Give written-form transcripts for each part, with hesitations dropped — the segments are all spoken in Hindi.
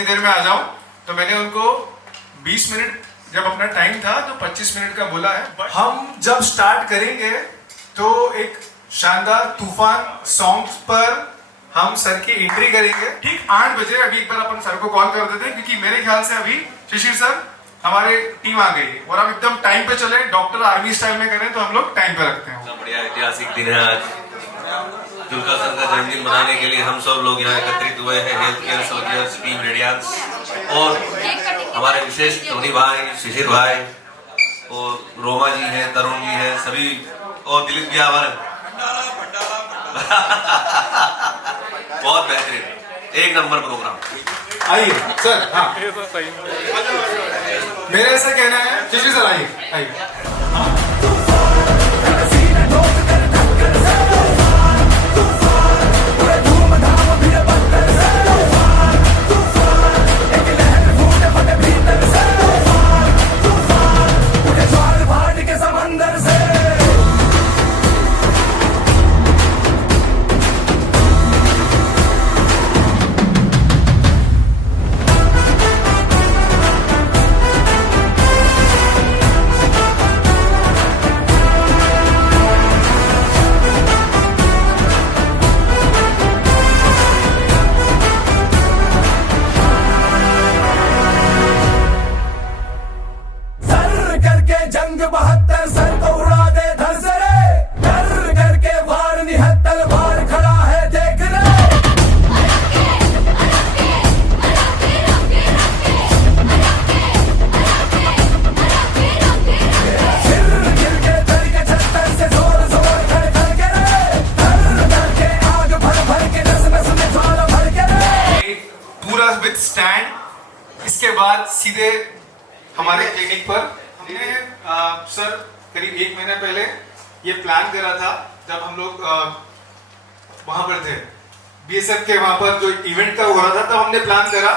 कितनी देर में आ जाऊं, तो मैंने उनको 20 मिनट जब अपना टाइम था तो 25 मिनट का बोला है। हम जब स्टार्ट करेंगे तो एक शानदार तूफान सॉन्ग पर हम सर की एंट्री करेंगे ठीक 8 बजे। अभी एक बार अपन सर को कॉल कर देते हैं, क्योंकि मेरे ख्याल से अभी शिशिर सर हमारे टीम आ गई है और हम एकदम टाइम पे चले, डॉक्टर आर्मी स्टाइल में करें तो हम लोग टाइम पे रखते हैं। बढ़िया ऐतिहासिक दिन है आज। जुल्का सर का जन्मदिन मनाने के लिए हम सब लोग यहाँ एकत्रित हुए हैं, health care soldiers, team Radiance और हमारे विशेष टोनी भाई, शिशिर भाई और रोमा जी हैं, तरुण जी हैं, सभी और दिलीप जी हमारे बहुत बेहतरीन एक नंबर प्रोग्राम। आइए सर। हाँ मेरा ऐसा कहना है, शिशिर सर आइए। जंग 72 सर को उड़ा दे धर से रे, कर करके वार निहत्तल वार खड़ा है देख रे। सिर गिर के चल के 76 से जोर जोर खड़ खड़ के रे, धर धर के आग भर भर के नस नस में ज्वाला भर के रे। पूरा विद स्टैंड। इसके बाद सीधे हमारे क्लिनिक पर हमने सर करीब 1 महीने पहले ये प्लान करा था, जब हम लोग वहां पर थे बीएसएफ के वहां पर जो इवेंट का हो रहा था, तब हमने प्लान करा।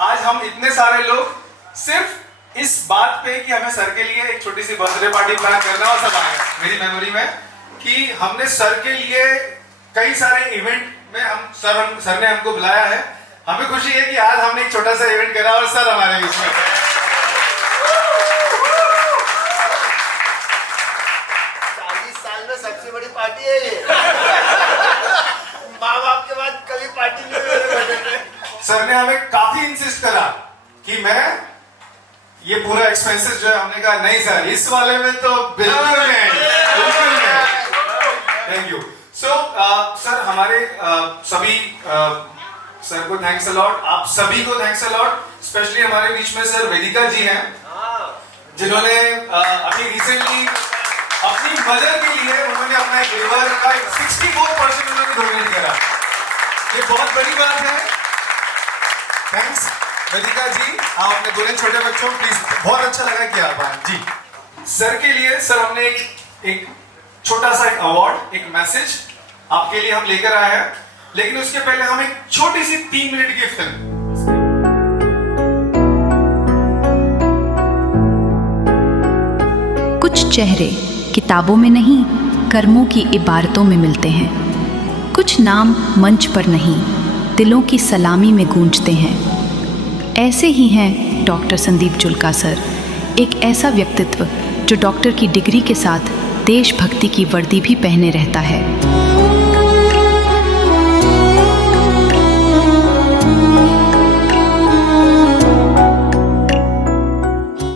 आज हम इतने सारे लोग सिर्फ इस बात पे कि हमें सर के लिए एक छोटी सी बर्थडे पार्टी प्लान करना, और सब आएगा मेरी मेमोरी में कि हमने सर के लिए कई सारे इवेंट में सर ने हमको बुलाया है। हमें खुशी है कि आज हमने एक छोटा सा इवेंट करा और सर हमारे बीच में। 40 साल में सबसे बड़ी पार्टी है ये। माँ बाप के बाद कभी पार्टी नहीं हुई। सर ने हमें काफी इंसिस्ट करा कि मैं ये पूरा एक्सपेंसेस जो है, हमने कहा नहीं सर इस वाले में तो बिल्कुल नहीं, बिल्कुल नहीं। Thank you. सो सर हमारे सभी सर को थैंक्स अलॉट, आप सभी को थैंक्स अलॉट। स्पेशली हमारे बीच में सर वेदिका जी हैं, जिन्होंने अभी रिसेंटली अपनी मदर के लिए उन्होंने अपना एक लिवर का 64% उन्होंने डोनेट करा। ये बहुत बड़ी बात है। थैंक्स वेदिका जी। आप अपने बोले छोटे बच्चों प्लीज, बहुत अच्छा लगा कि आप आए जी। सर के लिए सर हमने एक छोटा सा एक अवार्ड, एक मैसेज आपके लिए हम लेकर आए हैं, लेकिन उसके पहले हम एक छोटी सी 3 मिनट की फिल्म। कुछ चेहरे किताबों में नहीं, कर्मों की इबारतों में मिलते हैं। कुछ नाम मंच पर नहीं, दिलों की सलामी में गूंजते हैं। ऐसे ही हैं डॉक्टर संदीप जुल्का सर, एक ऐसा व्यक्तित्व जो डॉक्टर की डिग्री के साथ देशभक्ति की वर्दी भी पहने रहता है।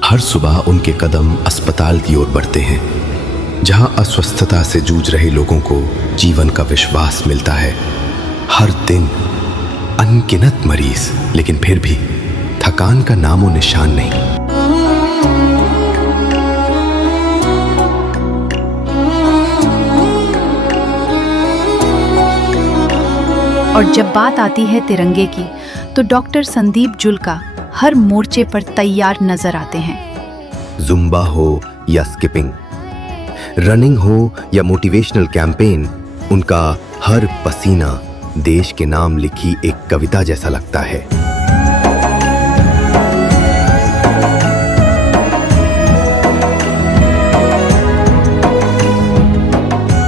हर सुबह उनके कदम अस्पताल की ओर बढ़ते हैं, जहां अस्वस्थता से जूझ रहे लोगों को जीवन का विश्वास मिलता है। हर दिन अनगिनत मरीज, लेकिन फिर भी थकान का नामो निशान नहीं। और जब बात आती है तिरंगे की, तो डॉक्टर संदीप जुल्का हर मोर्चे पर तैयार नजर आते हैं। जुम्बा हो या स्किपिंग, रनिंग हो या मोटिवेशनल कैंपेन, उनका हर पसीना देश के नाम लिखी एक कविता जैसा लगता है।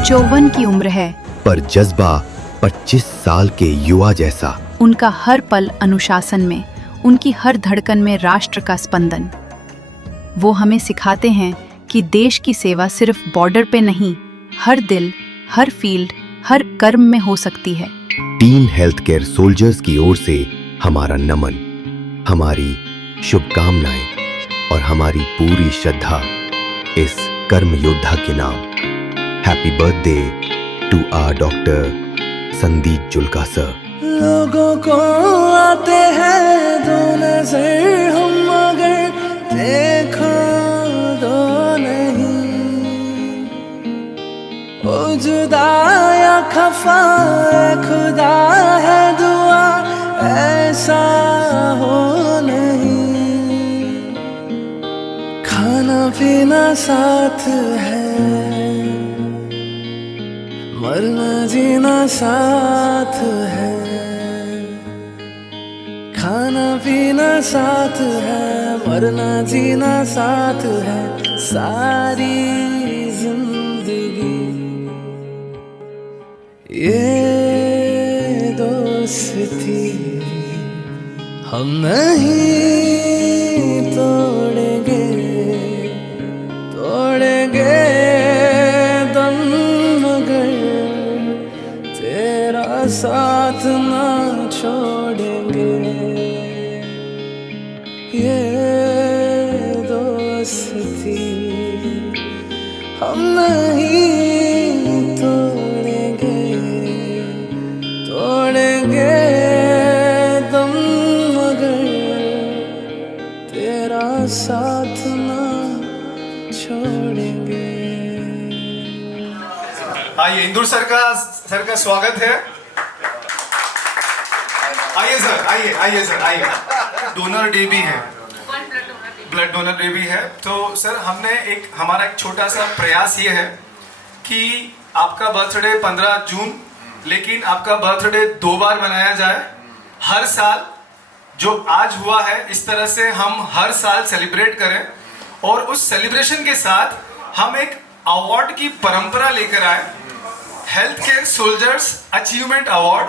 54 की उम्र है, पर जज्बा 25 साल के युवा जैसा। उनका हर पल अनुशासन में उनकी हर धड़कन में राष्ट्र का स्पंदन। वो हमें सिखाते हैं कि देश की सेवा सिर्फ बॉर्डर पे नहीं, हर दिल, हर फील्ड, हर कर्म में हो सकती है। टीम हेल्थ केयर सोल्जर्स की ओर से हमारा नमन, हमारी शुभकामनाएं और हमारी पूरी श्रद्धा इस कर्म योद्धा के नाम। Happy birthday to our doctor Sandeep Julka sir. लोगों को आते हैं दो नजर, हम मगर देखो दो नहीं। ओ जुदा या खफा खुदा है दुआ ऐसा हो नहीं। खाना पीना साथ है, मरना जीना साथ है। खाना पीना साथ है, मरना जीना साथ है। सारी जिंदगी ये दोस्ती हम नहीं तोड़ेंगे, तोड़ेंगे दम मगर तेरा साथ ना छोड़ेंगे। ये दोस्ती हम नहीं तोड़ेंगे, तोड़ेंगे दम मगर तेरा साथ ना छोड़ेंगे। आइए इंदुर सर का स्वागत है। आइए सर, आइए सर, आइए। डोनर डे भी है, ब्लड डोनर डे भी है। तो सर हमारा एक छोटा सा प्रयास ये है कि आपका बर्थडे 15 जून, लेकिन आपका बर्थडे 2 बार मनाया जाए। हर साल जो आज हुआ है इस तरह से हम हर साल सेलिब्रेट करें, और उस सेलिब्रेशन के साथ हम एक अवार्ड की परंपरा लेकर आए। Health care soldiers achievement award.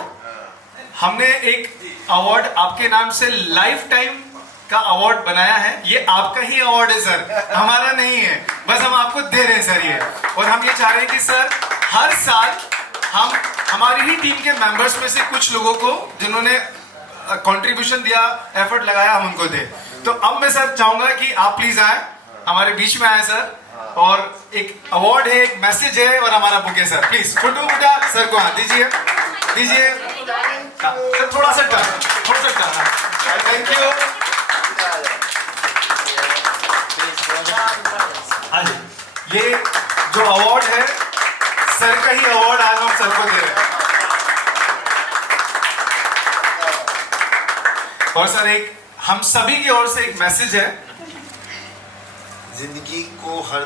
हमने एक अवार्ड आपके नाम से लाइफ टाइम का अवार्ड बनाया है। ये आपका ही अवार्ड है सर, हमारा नहीं है, बस हम आपको दे रहे हैं सर ये। और हम ये चाह रहे हैं कि सर हर साल हम हमारी ही टीम के मेंबर्स में से कुछ लोगों को जिन्होंने कंट्रीब्यूशन दिया, एफर्ट लगाया, हम उनको दे। तो अब मैं सर चाहूंगा कि आप प्लीज आए, हमारे बीच में आए सर। और एक अवार्ड है, एक मैसेज है और हमारा बुक है सर। प्लीज फुटू बुटा सर को हाथ दीजिए, दीजिए सर। थोड़ा सा टर्न, थोड़ा सा टर्न। Thank you. हाँ जी, ये जो अवार्ड है सर का ही अवार्ड आज हम सर को दे रहे हैं। और सर एक हम सभी की ओर से एक मैसेज है। जिंदगी को हर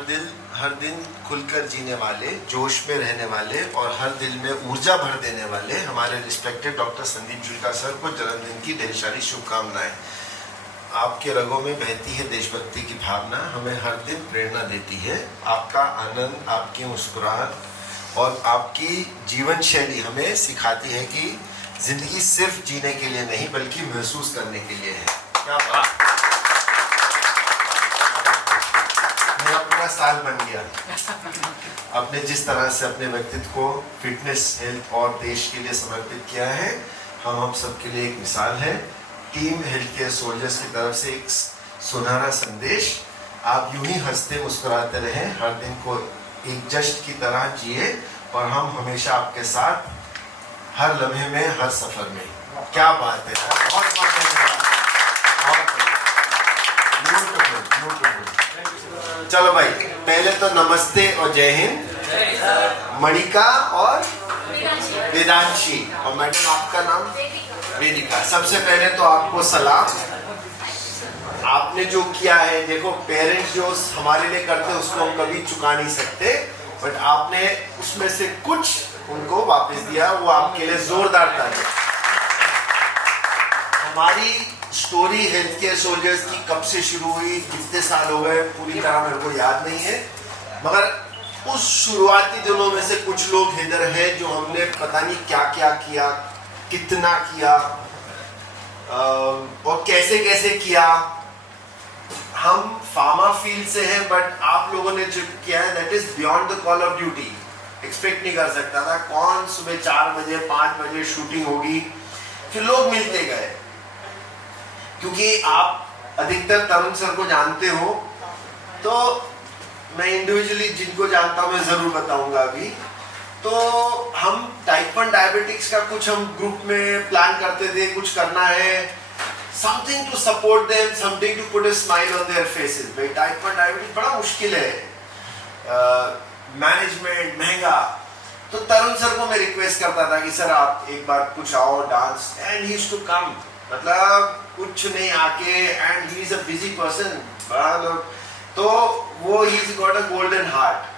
दिन खुलकर जीने वाले, जोश में रहने वाले और हर दिल में ऊर्जा भर देने वाले हमारे respected doctor Sandeep Julka sir को जन्मदिन की ढेर सारी शुभकामनाएं। आपके रगों में बहती है देशभक्ति की भावना, हमें हर दिन प्रेरणा देती है। आपका आनंद, आपकी मुस्कुराहट और आपकी जीवन शैली हमें सिखाती है कि जिंदगी सिर्फ जीने के लिए नहीं बल्कि महसूस करने के लिए है। क्या बात, मेरा पूरा साल बन गया। आपने जिस तरह से अपने व्यक्तित्व को फिटनेस, हेल्थ और देश के लिए समर्पित किया है, हम सबके लिए एक मिसाल है। टीम हेल्थ केयर सोल्जर्स की तरफ से एक सुनहरा संदेश। आप यूं ही हंसते मुस्कुराते रहें, हर दिन को एक जश्न की तरह जिए और हम हमेशा आपके साथ हर लम्हे में, हर सफर में। क्या बात है, बहुत बहुत धन्यवाद। चलो भाई, पहले तो नमस्ते और जय हिंद। मणिका और वेदांशी, और मैडम आपका नाम वेदिका। सबसे पहले तो आपको सलाम। आपने जो किया है, देखो पेरेंट्स जो हमारे लिए करते हैं उसको हम कभी चुका नहीं सकते, बट आपने उसमें से कुछ उनको वापस दिया, वो आपके लिए जोरदार तालियां। हमारी स्टोरी हेल्थ केयर सोल्जर्स की कब से शुरू हुई, कितने साल हो गए, पूरी तरह मेरे को याद नहीं है, मगर उस शुरुआती दिनों में से कुछ लोग इधर हैं जो हमने पता नहीं क्या क्या किया, कितना किया, और कैसे कैसे किया। हम फार्मा फील्ड से हैं, बट आप लोगों ने जो किया है that is beyond the call of duty. Expect नहीं कर सकता था कौन सुबह 4 बजे 5 बजे शूटिंग होगी। फिर लोग मिलते गए, क्योंकि आप अधिकतर तरुण सर को जानते हो, तो मैं इंडिविजुअली जिनको जानता हूँ मैं जरूर बताऊंगा अभी। तो हम टाइप 1 डायबिटिक्स का कुछ हम ग्रुप में प्लान करते थे, कुछ करना है, something to support them, something to put a smile on their faces. भाई टाइप 1 डायबिटिक्स बड़ा मुश्किल है, मैनेजमेंट महंगा। तो तरुण सर को मैं रिक्वेस्ट करता था कि सर आप एक बार कुछ आओ dance, and he used to come, मतलब कुछ नहीं आके, and he is a busy person, बड़ा लोग। तो वो he is got a golden heart.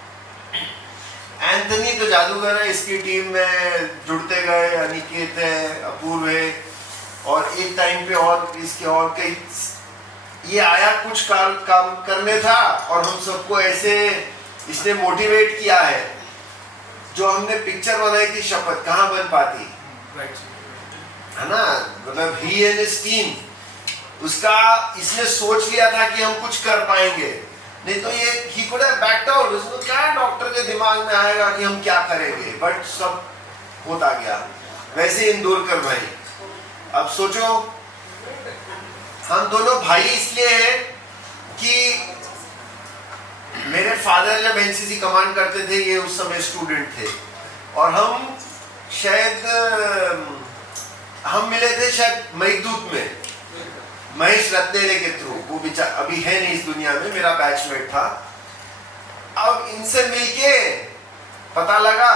Anthony तो जादूगर है, इसकी टीम में जुड़ते गए, अनिकेत है, अपूर्व है, और एक टाइम पे और इसके और कई, ये आया कुछ काम करने था, और हम सबको ऐसे इसने मोटिवेट किया है। जो हमने पिक्चर बनाई थी शपथ, कहाँ बन पाती है ना, मतलब ही एंड हिज टीम, उसका इसने सोच लिया था कि हम कुछ कर पाएंगे, नहीं तो ये he could have backed out. उसको क्या डॉक्टर के दिमाग में आएगा कि हम क्या करेंगे, बट सब होता गया। वैसे इंदौरकर भाई, अब सोचो हम दोनों भाई इसलिए हैं कि मेरे फादर जब एनसीसी कमांड करते थे, ये उस समय स्टूडेंट थे, और हम शायद हम मिले थे शायद मेघदूत में, महेश रत्नेरे के थ्रू। वो बेचारा अभी है नहीं इस दुनिया में, मेरा बैचमेट था। अब इनसे मिलके पता लगा,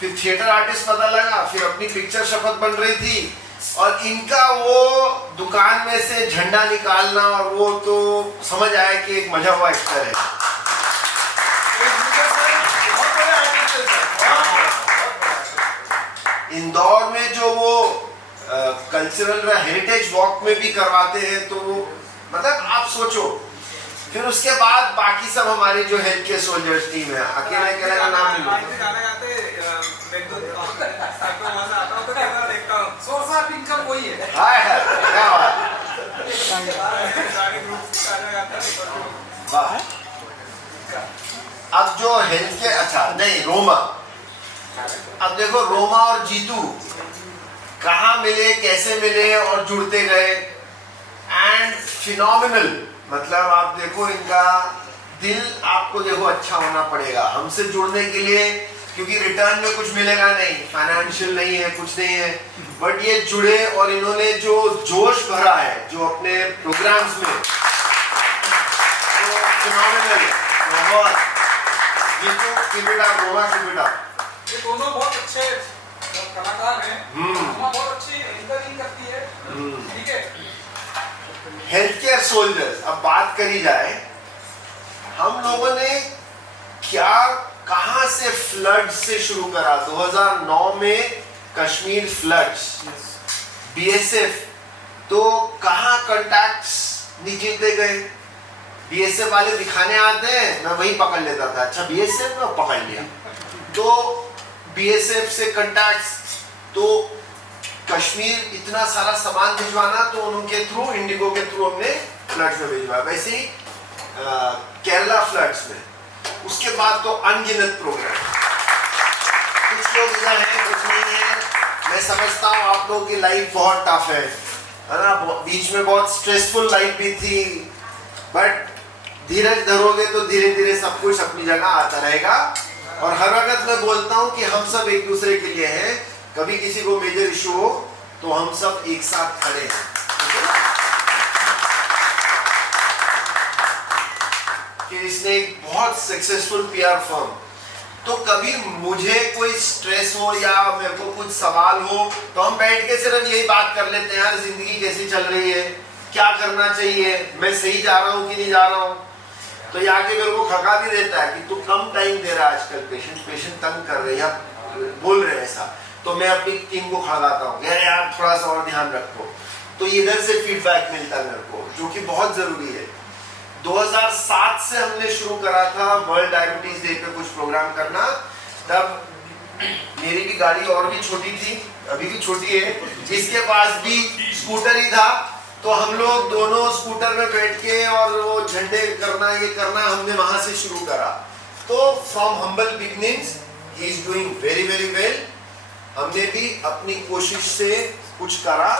फिर थिएटर आर्टिस्ट पता लगा, फिर अपनी पिक्चर शपथ बन रही थी, और इनका वो दुकान में से झंडा निकालना, और वो तो समझ आया कि एक मजा हुआ एक्टर है। इंदौर में जो वो कल्चरल हेरिटेज वॉक में भी करवाते हैं, तो वो मतलब आप सोचो। फिर उसके बाद बाकी सब हमारे जो हेल्थ केयर सोल्जर्स टीम है, अकेले अकेले का नाम नहीं अब जो हेल्थ केयर, अच्छा नहीं रोमा, अब देखो रोमा और जीतू कहाँ मिले, कैसे मिले और जुड़ते गए, एंड फिनोमिनल। मतलब आप देखो इनका दिल, आपको देखो अच्छा होना पड़ेगा हमसे जुड़ने के लिए, क्योंकि रिटर्न में कुछ मिलेगा नहीं, फाइनेंशियल नहीं है, कुछ नहीं है, बट ये जुड़े और इन्होंने जो जोश भरा है जो अपने प्रोग्राम्स में, तो फिनोमिनल बहुत। Jitu keep it up, Roma keep it up. ये दोनों बहुत अच्छे कलाकार हैं, बहुत अच्छी एंकरिंग करती है, ठीक है। हेल्थ केयर सोल्जर्स, अब बात करी जाए, हम लोगों ने क्या कहां से फ्लड से शुरू करा। 2009 में कश्मीर फ्लड्स, बीएसएफ, तो कहां कांटेक्ट्स निकलते गए। बीएसएफ वाले दिखाने आते हैं, मैं वही पकड़ लेता था, अच्छा बीएसएफ में पकड़ लिया, तो बीएसएफ से कांटेक्ट्स, तो कश्मीर इतना सारा सामान भिजवाना, तो उनके थ्रू, इंडिगो के थ्रू हमने फ्लड्स में भिजवाया। वैसे ही केरला फ्लड्स में, उसके बाद तो अनगिनत प्रोग्राम। कुछ लोग इधर हैं, कुछ नहीं है। मैं समझता हूँ आप लोगों की लाइफ बहुत टफ है ना, बीच में बहुत स्ट्रेसफुल लाइफ भी थी, बट धीरज धरोगे तो धीरे धीरे सब कुछ अपनी जगह आता रहेगा। और हर वक्त मैं बोलता हूँ कि हम सब एक दूसरे के लिए हैं, कभी किसी को मेजर इशू हो तो हम सब एक साथ खड़े हैं। कि इसने एक बहुत सक्सेसफुल पीआर फर्म, तो कभी मुझे कोई स्ट्रेस हो या मेरे को कुछ सवाल हो, तो हम बैठ के सिर्फ यही बात कर लेते हैं, यार जिंदगी कैसी चल रही है, क्या करना चाहिए, मैं सही जा रहा हूँ कि नहीं जा रहा हूँ। तो ये आके मेरे को खका भी देता है कि तू कम टाइम दे रहा है आजकल, पेशेंट तंग कर रहे हैं या बोल रहे हैं ऐसा, तो मैं अपनी टीम को खगाता हूँ, यार थोड़ा सा और ध्यान रखो। तो इधर से फीडबैक मिलता है मेरे को, जो कि बहुत जरूरी है। 2007 से हमने शुरू करा था वर्ल्ड डायबिटीज डे पे कुछ प्रोग्राम करना, तब मेरी भी गाड़ी और भी छोटी थी, अभी भी छोटी है, जिसके पास भी स्कूटर ही था, तो हम लोग दोनों स्कूटर में बैठ के और वो झंडे करना ये करना हमने वहां से शुरू करा। तो from humble beginnings he is doing very very well. हमने भी अपनी कोशिश से कुछ करा।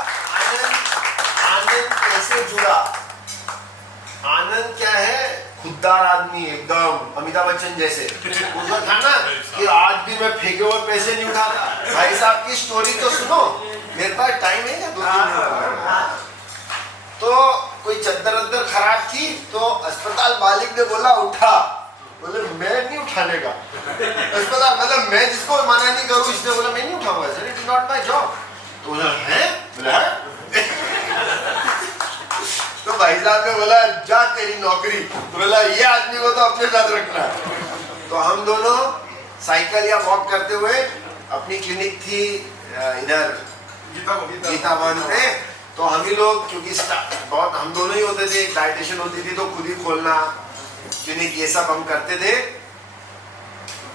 आनंद कैसे जुड़ा? आनंद क्या है, खुददार आदमी एकदम अमिताभ बच्चन जैसे। उसका था ना कि आज भी मैं फेंके हुए पैसे नहीं उठाता। भाई साहब की स्टोरी तो सुनो, मेरे पास टाइम है क्या 2-3 मिनट? तो कोई चद्दर वद्दर खराब थी तो अस्पताल मालिक ने बोला उठा, बोले मैं नहीं उठाने का। अस्पताल मतलब मैं जिसको मना नहीं करूं, इसने बोला मैं नहीं उठाऊंगा, sir it is not my job. तो बोला है, बोला तो भाई साहब ने बोला जा तेरी नौकरी। तो बोला ये आदमी को तो अपने साथ रखना है। तो हम दोनों साइकिल या वॉक करते हुए, अपनी क्लिनिक थी इधर गीता भवन पे, तो हम ही लोग क्योंकि बहुत हम दोनों ही होते थे, एक डाइटिशियन होती थी तो खुद ही खोलना क्लिनिक, ये सब हम करते थे।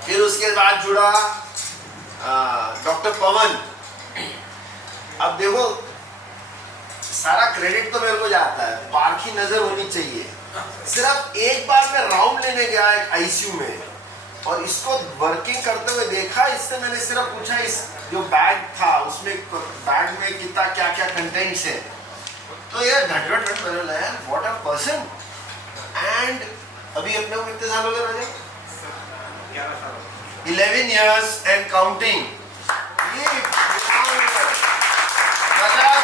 फिर उसके बाद जुड़ा डॉक्टर पवन। अब देखो सारा क्रेडिट तो मेरे को जाता है, पारखी नजर होनी चाहिए। सिर्फ एक बार मैं राउंड लेने गया एक आईसीयू में और इसको वर्किंग करते हुए देखा। इससे मैंने सिर्फ पूछा इस जो बैग था उसमें बैग में कितना क्या क्या कंटेंट्स है, तो यार ढट व्हाट अ पर्सन। एंड अभी अपने को कितने साल हो गए राजा? 11 years and counting। मतलब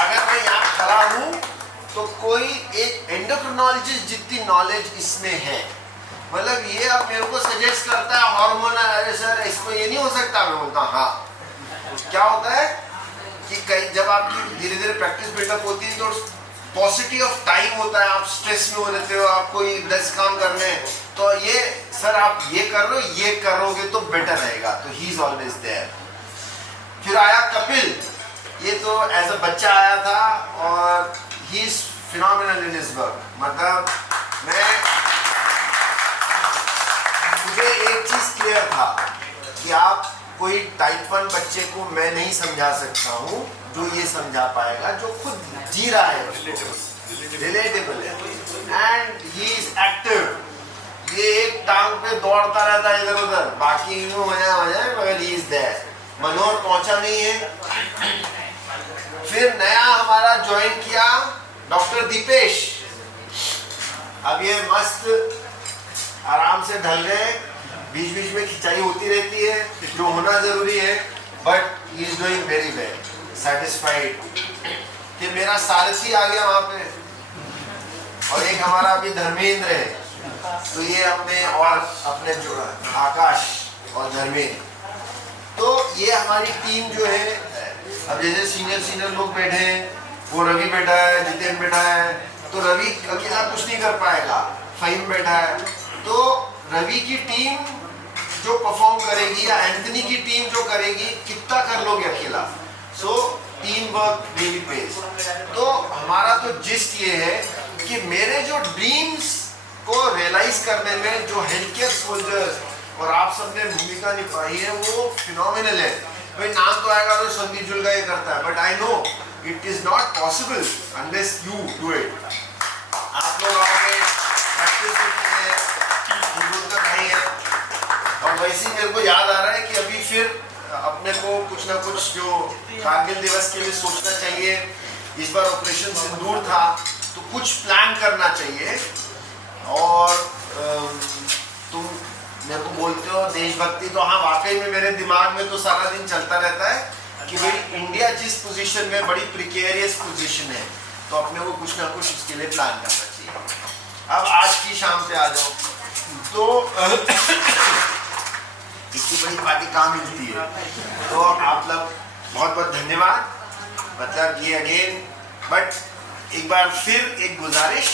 अगर मैं यहाँ खड़ा हूँ तो कोई एक एंडोक्रिनोलॉजिस्ट जितनी नॉलेज इसमें है। मतलब ये अब मेरे को सजेस्ट करता है हार्मोनल, अरे सर इसको ये नहीं हो सकता। मैं बोलता हाँ, क्या होता है कि कई जब आपकी धीरे धीरे प्रैक्टिस बिल्डअप होती है तो पॉजिटिव ऑफ टाइम होता है, आप स्ट्रेस में हो रहते हो, आप कोई 10 काम करने हैं, तो ये सर आप ये कर रहे हो, ये करोगे तो बेटर रहेगा। तो ही इज ऑलवेज देयर। फिर आया कपिल, ये तो एज अ बच्चा आया था और he is phenomenal in his work. मतलब मुझे एक चीज क्लियर था कि आप कोई टाइप 1 बच्चे को मैं नहीं समझा सकता हूँ जो ये समझा पाएगा, जो खुद जी रहा है, रिलेटेबल है एंड ही इज एक्टिव। ये एक टांग पे दौड़ता रहता है इधर उधर, बाकी मजा मगर ही इज देयर। मनोहर पहुंचा नहीं है। फिर नया हमारा ज्वाइन किया डॉक्टर दीपेश। अब ये मस्त आराम से ढल गए, बीच बीच में खिंचाई होती रहती है जो होना जरूरी है, but he is doing very well, satisfied. कि मेरा सारथी आ गया वहां पे, और एक हमारा अभी धर्मेंद्र है, तो ये अपने और अपने जो आकाश और धर्मेंद्र, तो ये हमारी टीम जो है। अब जैसे सीनियर लोग बैठे हैं, वो रवि बैठा है, जितेन बैठा है, तो रवि अकेला कुछ नहीं कर पाएगा, फहीम बैठा है, तो रवि की टीम जो परफॉर्म करेगी या एंथनी की टीम जो करेगी, कितना कर लोगे अकेला। So team work really page. तो हमारा तो जिस्ट ये है कि मेरे जो ड्रीम्स को रियलाइज करने में जो हेल्थ केयर सोल्जर्स और आप सबने भूमिका निभाई है वो फिनोमिनल है। भाई नाम तो आएगा तो संदीप जुल्का ये करता है, but I know it is not possible unless you do it. आप लोग आओगे, प्रैक्टिस करते हैं, नहीं है। और वैसे ही मेरे को याद आ रहा है कि अभी फिर अपने को कुछ ना कुछ जो कारगिल दिवस के लिए सोचना चाहिए। इस बार ऑपरेशन सिंदूर था तो कुछ प्लान करना चाहिए। और तुम मेरे को बोलते हो देशभक्ति, तो हाँ वाकई में मेरे दिमाग में तो सारा दिन चलता रहता है कि भाई इंडिया जिस पोजीशन में, बड़ी प्रिकेरियस पोजीशन है, तो अपने को कुछ ना कुछ उसके लिए प्लान करना चाहिए। अब आज की शाम पे आ जाओ, तो इतनी बड़ी पार्टी कहाँ मिलती है। तो आप लोग बहुत बहुत धन्यवाद। मतलब ये अगेन, बट एक बार फिर एक गुजारिश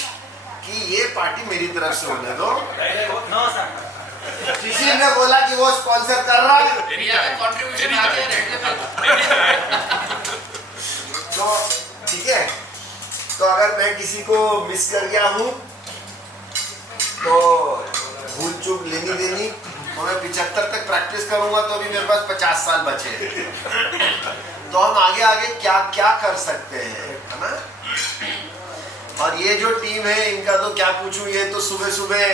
कि ये पार्टी मेरी तरफ से होने दो। किसी ने बोला कि वो स्पॉन्सर कर रहा है, तो ठीक है। तो अगर मैं किसी को मिस कर गया हूँ तो भूल चूक लेनी देनी तो मैं 75 तक प्रैक्टिस करूंगा तो अभी मेरे पास 50 साल बचे हैं। तो हम आगे आगे क्या क्या कर सकते हैं, है ना। और ये जो टीम है इनका तो क्या पूछूं, ये तो सुबह सुबह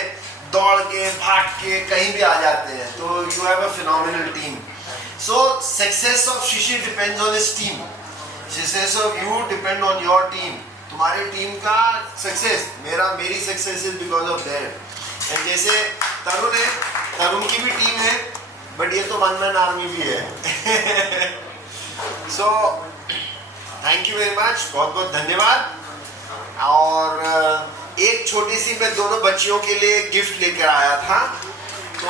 दौड़ के भाग के कहीं भी आ जाते हैं। तो you have a phenomenal team. So success of Shishir depends on his team, success of you depend on your team. तुम्हारी टीम का सक्सेस, मेरी success is because of that. And जैसे तरुण है, तरुण की भी टीम है, बट ये तो वन मैन आर्मी भी है। So thank you very much, बहुत बहुत धन्यवाद। और एक छोटी सी मैं दोनों बच्चियों के लिए गिफ्ट लेकर आया था। तो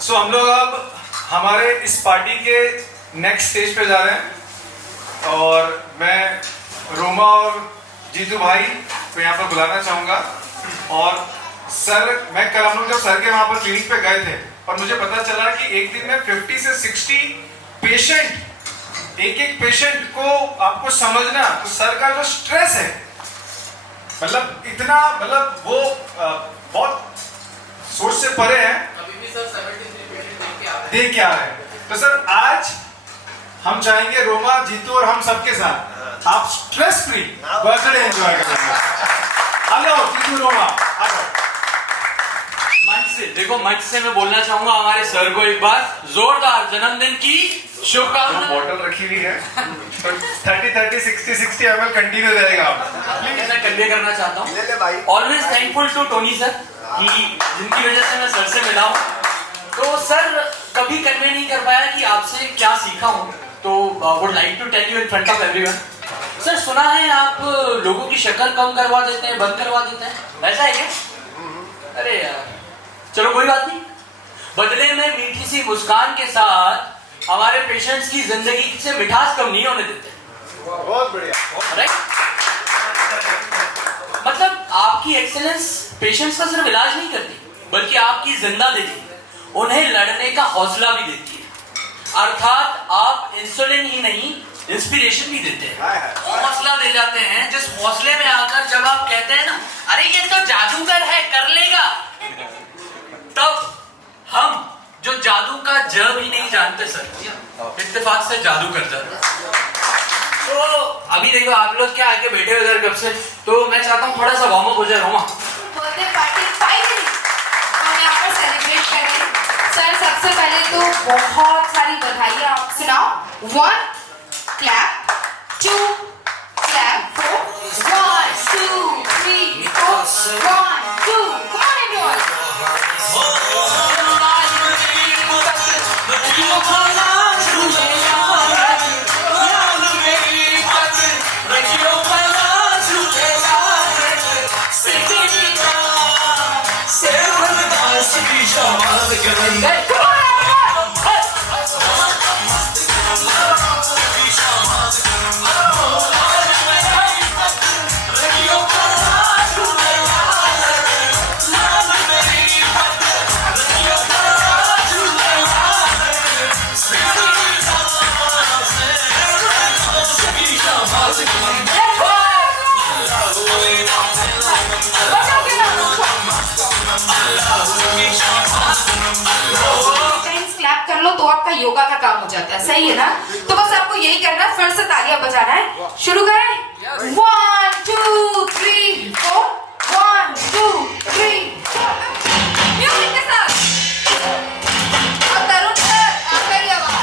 सो हम लोग अब हमारे इस पार्टी के नेक्स्ट स्टेज पे जा रहे हैं और मैं रोमा और जीतू भाई को यहाँ पर बुलाना चाहूंगा। और सर, मैं कल हम लोग जब सर के वहां पर क्लिनिक पे गए थे और मुझे पता चला कि एक दिन में 50 से 60 पेशेंट, एक पेशेंट को आपको समझना, तो सर का जो स्ट्रेस है, मतलब इतना, मतलब वो बहुत सोच से परे है। अभी भी सर 73 पेशेंट देख के आ रहे हैं। तो सर आज हम चाहेंगे रोमा, जीतू और हम सबके साथ आप स्ट्रेस फ्री बर्थडे एंजॉय करेंगे। हेलो जीतू, रोमा आ जाओ। मंच से देखो, मंच से मैं बोलना चाहूंगा हमारे सर को एक बार जोरदार जन्मदिन की शुभकामनाएं। बॉटल रखी हुई है तो 30 60 ml कंटिन्यू रहेगा। मैं कन्वे करना चाहता हूँ, ले ले भाई। Always thankful to Tony sir कि जिनकी वजह से मैं सर से मिला हूँ। तो सर कभी कन्वे नहीं कर पाया कि आपसे क्या सीखा हूँ, तो would like to tell you in front of everyone. Sir सुना है आप लोगों की शक्ल कम करवा देते हैं, बंद करवा देते हैं, वैसा है क्या? अरे यार चलो कोई बात नहीं, बदले में मीठी सी मुस्कान के साथ हमारे पेशेंट्स की जिंदगी से मिठास कम नहीं होने देते। बहुत बढ़िया। राइट, मतलब आपकी एक्सेलेंस पेशेंट्स का सिर्फ इलाज नहीं करती, बल्कि आपकी जिंदा देती है, उन्हें लड़ने का हौसला भी देती है। अर्थात आप इंसुलिन ही नहीं, इंस्पिरेशन भी देते हैं, हौसला दे जाते हैं। जिस हौसले में आकर जब आप कहते हैं ना, अरे ये तो जादूगर है, कर लेगा, तब हम जो जादू का ज भी नहीं जानते सर, इत्तेफाक से जादू कर जाते हैं। तो अभी देखो आप लोग क्या आगे बैठे हो इधर कब से, तो मैं चाहता हूँ थोड़ा सा वार्म अप हो जाए। रोमा, बर्थडे पार्टी फाइनली हम यहाँ पर सेलिब्रेट करें। सर सबसे पहले तो बहुत सारी बधाई आप सुनाओ। 1 clap, 2 clap, 4 1 2 3 4 1 2 come on everyone। Clap कर लो तो आपका योगा का काम हो जाता है, सही है ना। तो बस आपको यही करना है, फिर से तालियां बजाना है। शुरू करें। 1 2 3 4 1 2 3 म्यूजिक के साथ। और तरुण सर आपका ही आवाज।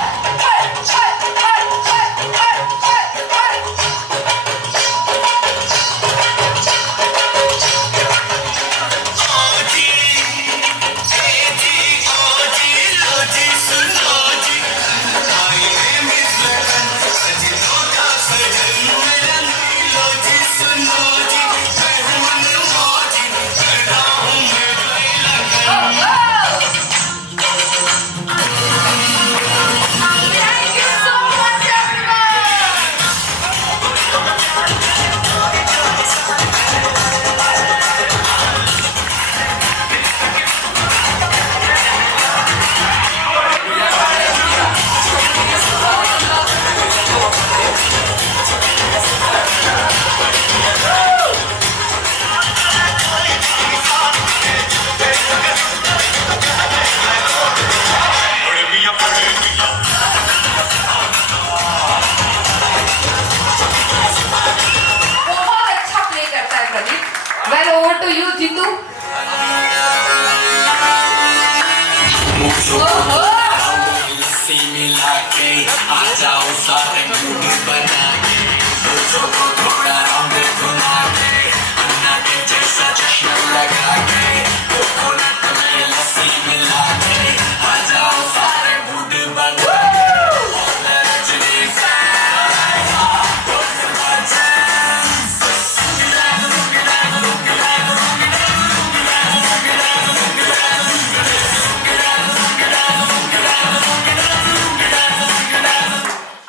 Over to you Jitu.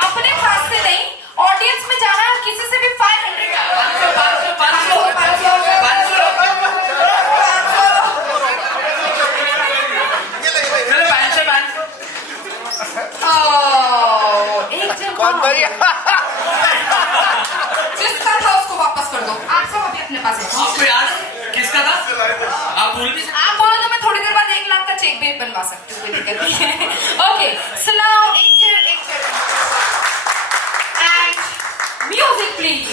अपने पास से नहीं, ऑडियंस में जाना है, किसी से भी 500 एक जन जिसका था उसको वापस कर दो। आप सब अभी अपने पास रखो। आपको याद है किसका था? आप भूल भी सकते। आप बोलो तो मैं थोड़ी देर बाद 1 लाख का चेक भी बनवा सकती हूँ, कोई दिक्कत नहीं है। ओके, सुनाओ एक चेयर एंड म्यूजिक प्लीज।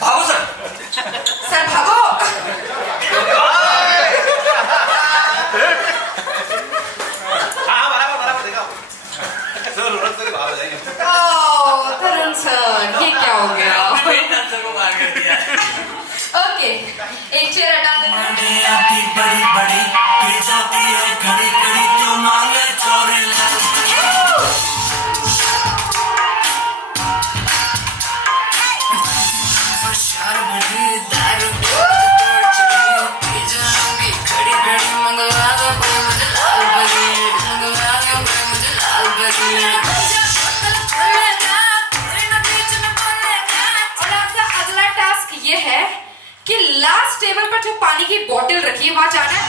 भागो सर। सर भागो। तरुण सर, ये क्या हो गया? ओके, एक चेयर हटा देना। अगला टास्क ये है कि लास्ट टेबल पर जो पानी की बोतल रखी है वहां जाना है।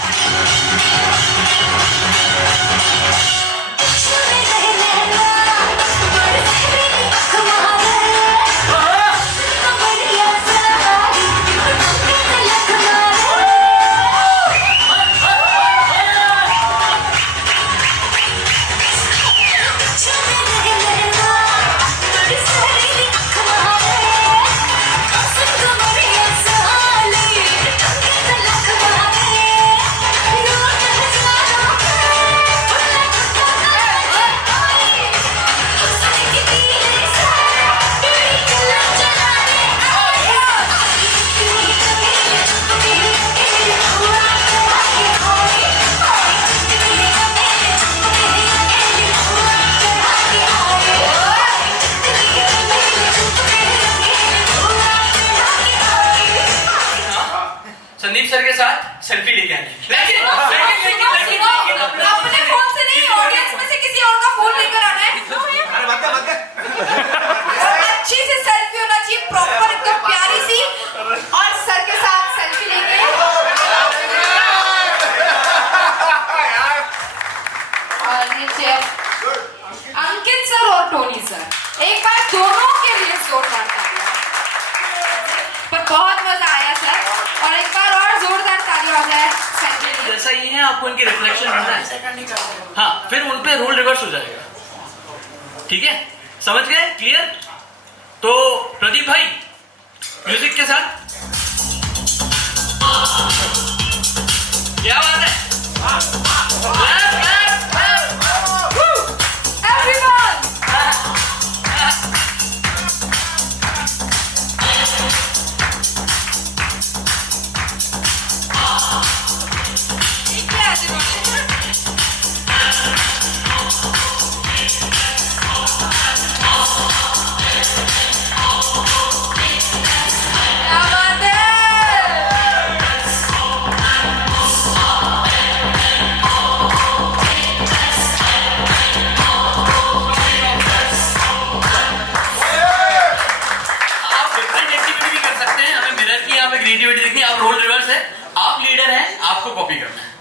संदीप सर के साथ सेल्फी लेके आनी। लेकिन अपने फोन से नहीं, ऑडियंस में से किसी और का फोन लेकर आना है। और अच्छी सी सेल्फी होना चाहिए, प्रॉपर एकदम प्यारी सी, और सर के साथ सेल्फी लेके। और ये चेयर अंकित सर और टोनी सर, एक बार दोनों के लिए जोरदार तालियां। पर बहुत मजा आया सर, और एक बार और जोरदार तालियां हो जाए सर के लिए। जैसा ये है आपको इनकी रिफ्लेक्शन मिलना है। हाँ, फिर उन पे रोल रिवर्स हो जाएगा। ठीक है, समझ गए? क्लियर? तो प्रदीप भाई म्यूजिक के साथ क्या बात है? Everyone! आपको कॉपी करना है।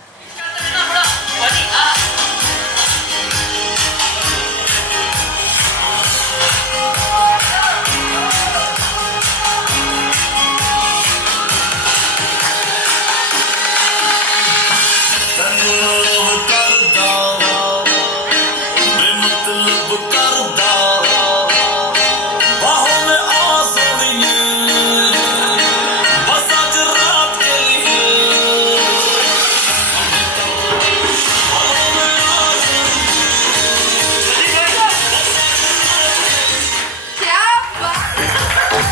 क्या बात क्या बात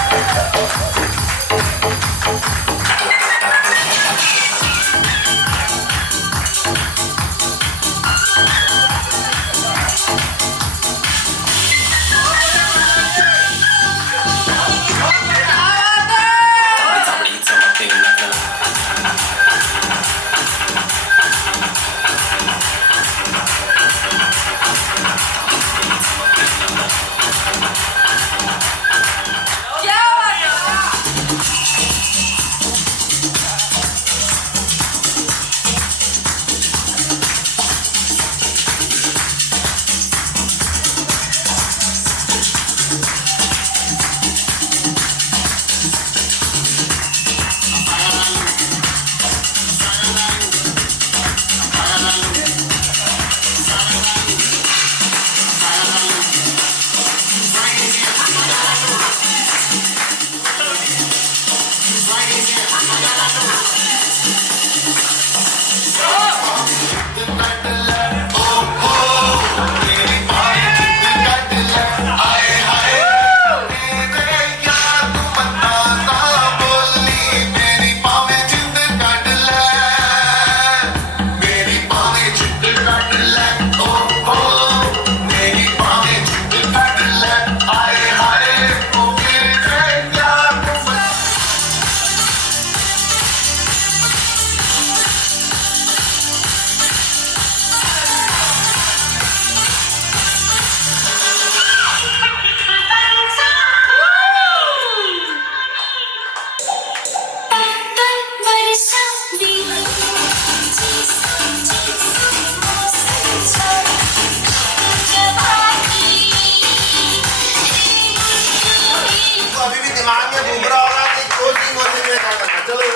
अभी भी दिमाग में घूम रहा होगा कि कोचिंग में जाना था। चलो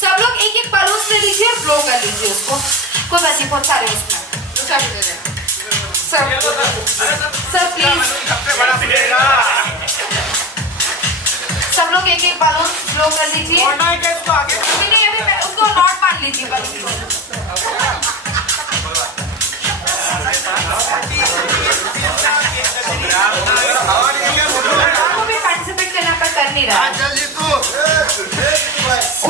सब लोग एक एक पलोस ले लीजिए और ब्लो कर लीजिए उसको। कोई बात नहीं, बहुत सारे उसमें सर प्लीज सब लोग एक एक बलून ब्लो कर लीजिए। अभी नहीं, अभी उसको नॉट बांध लीजिए बलून को। आपको भी पार्टिसिपेट करना पर कर नहीं रहा।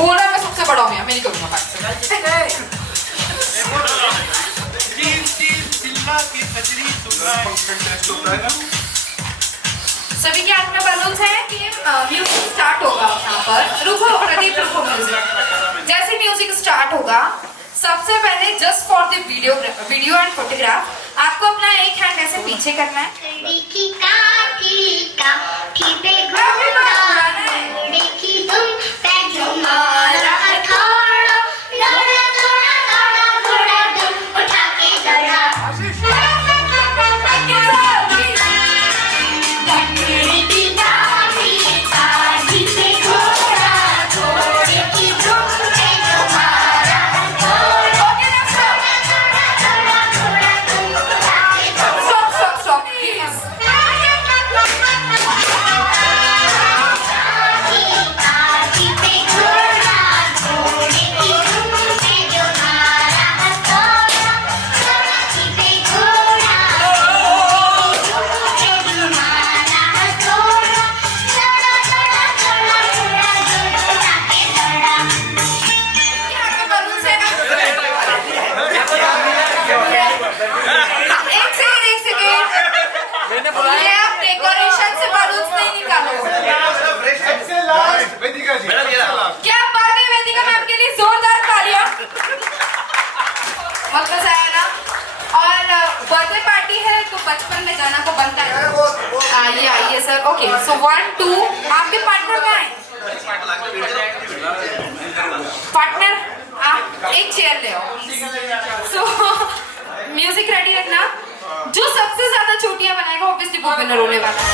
ओला मैं सबसे बड़ा हूँ, मैं नहीं करूँगा पार्टिसिपेट। सभी के हाथ में बलून्स हैं कि म्यूजिक स्टार्ट होगा यहाँ पर। रुको प्रदीप, रुको म्यूजिक। जैसे म्यूजिक स्टार्ट होगा सबसे पहले just for the video and photograph आपको अपना एक हैंड ऐसे पीछे करना है। Stop, please. बचपन में जाना को बनता है। आइए आइए सर। ओके सो 1 2 आपके पार्टनर में आए। पार्टनर ले आओ। सो म्यूजिक रेडी रखना। जो सबसे ज्यादा चोटियां बनाएगा ऑब्वियसली वो विनर होने वाला है।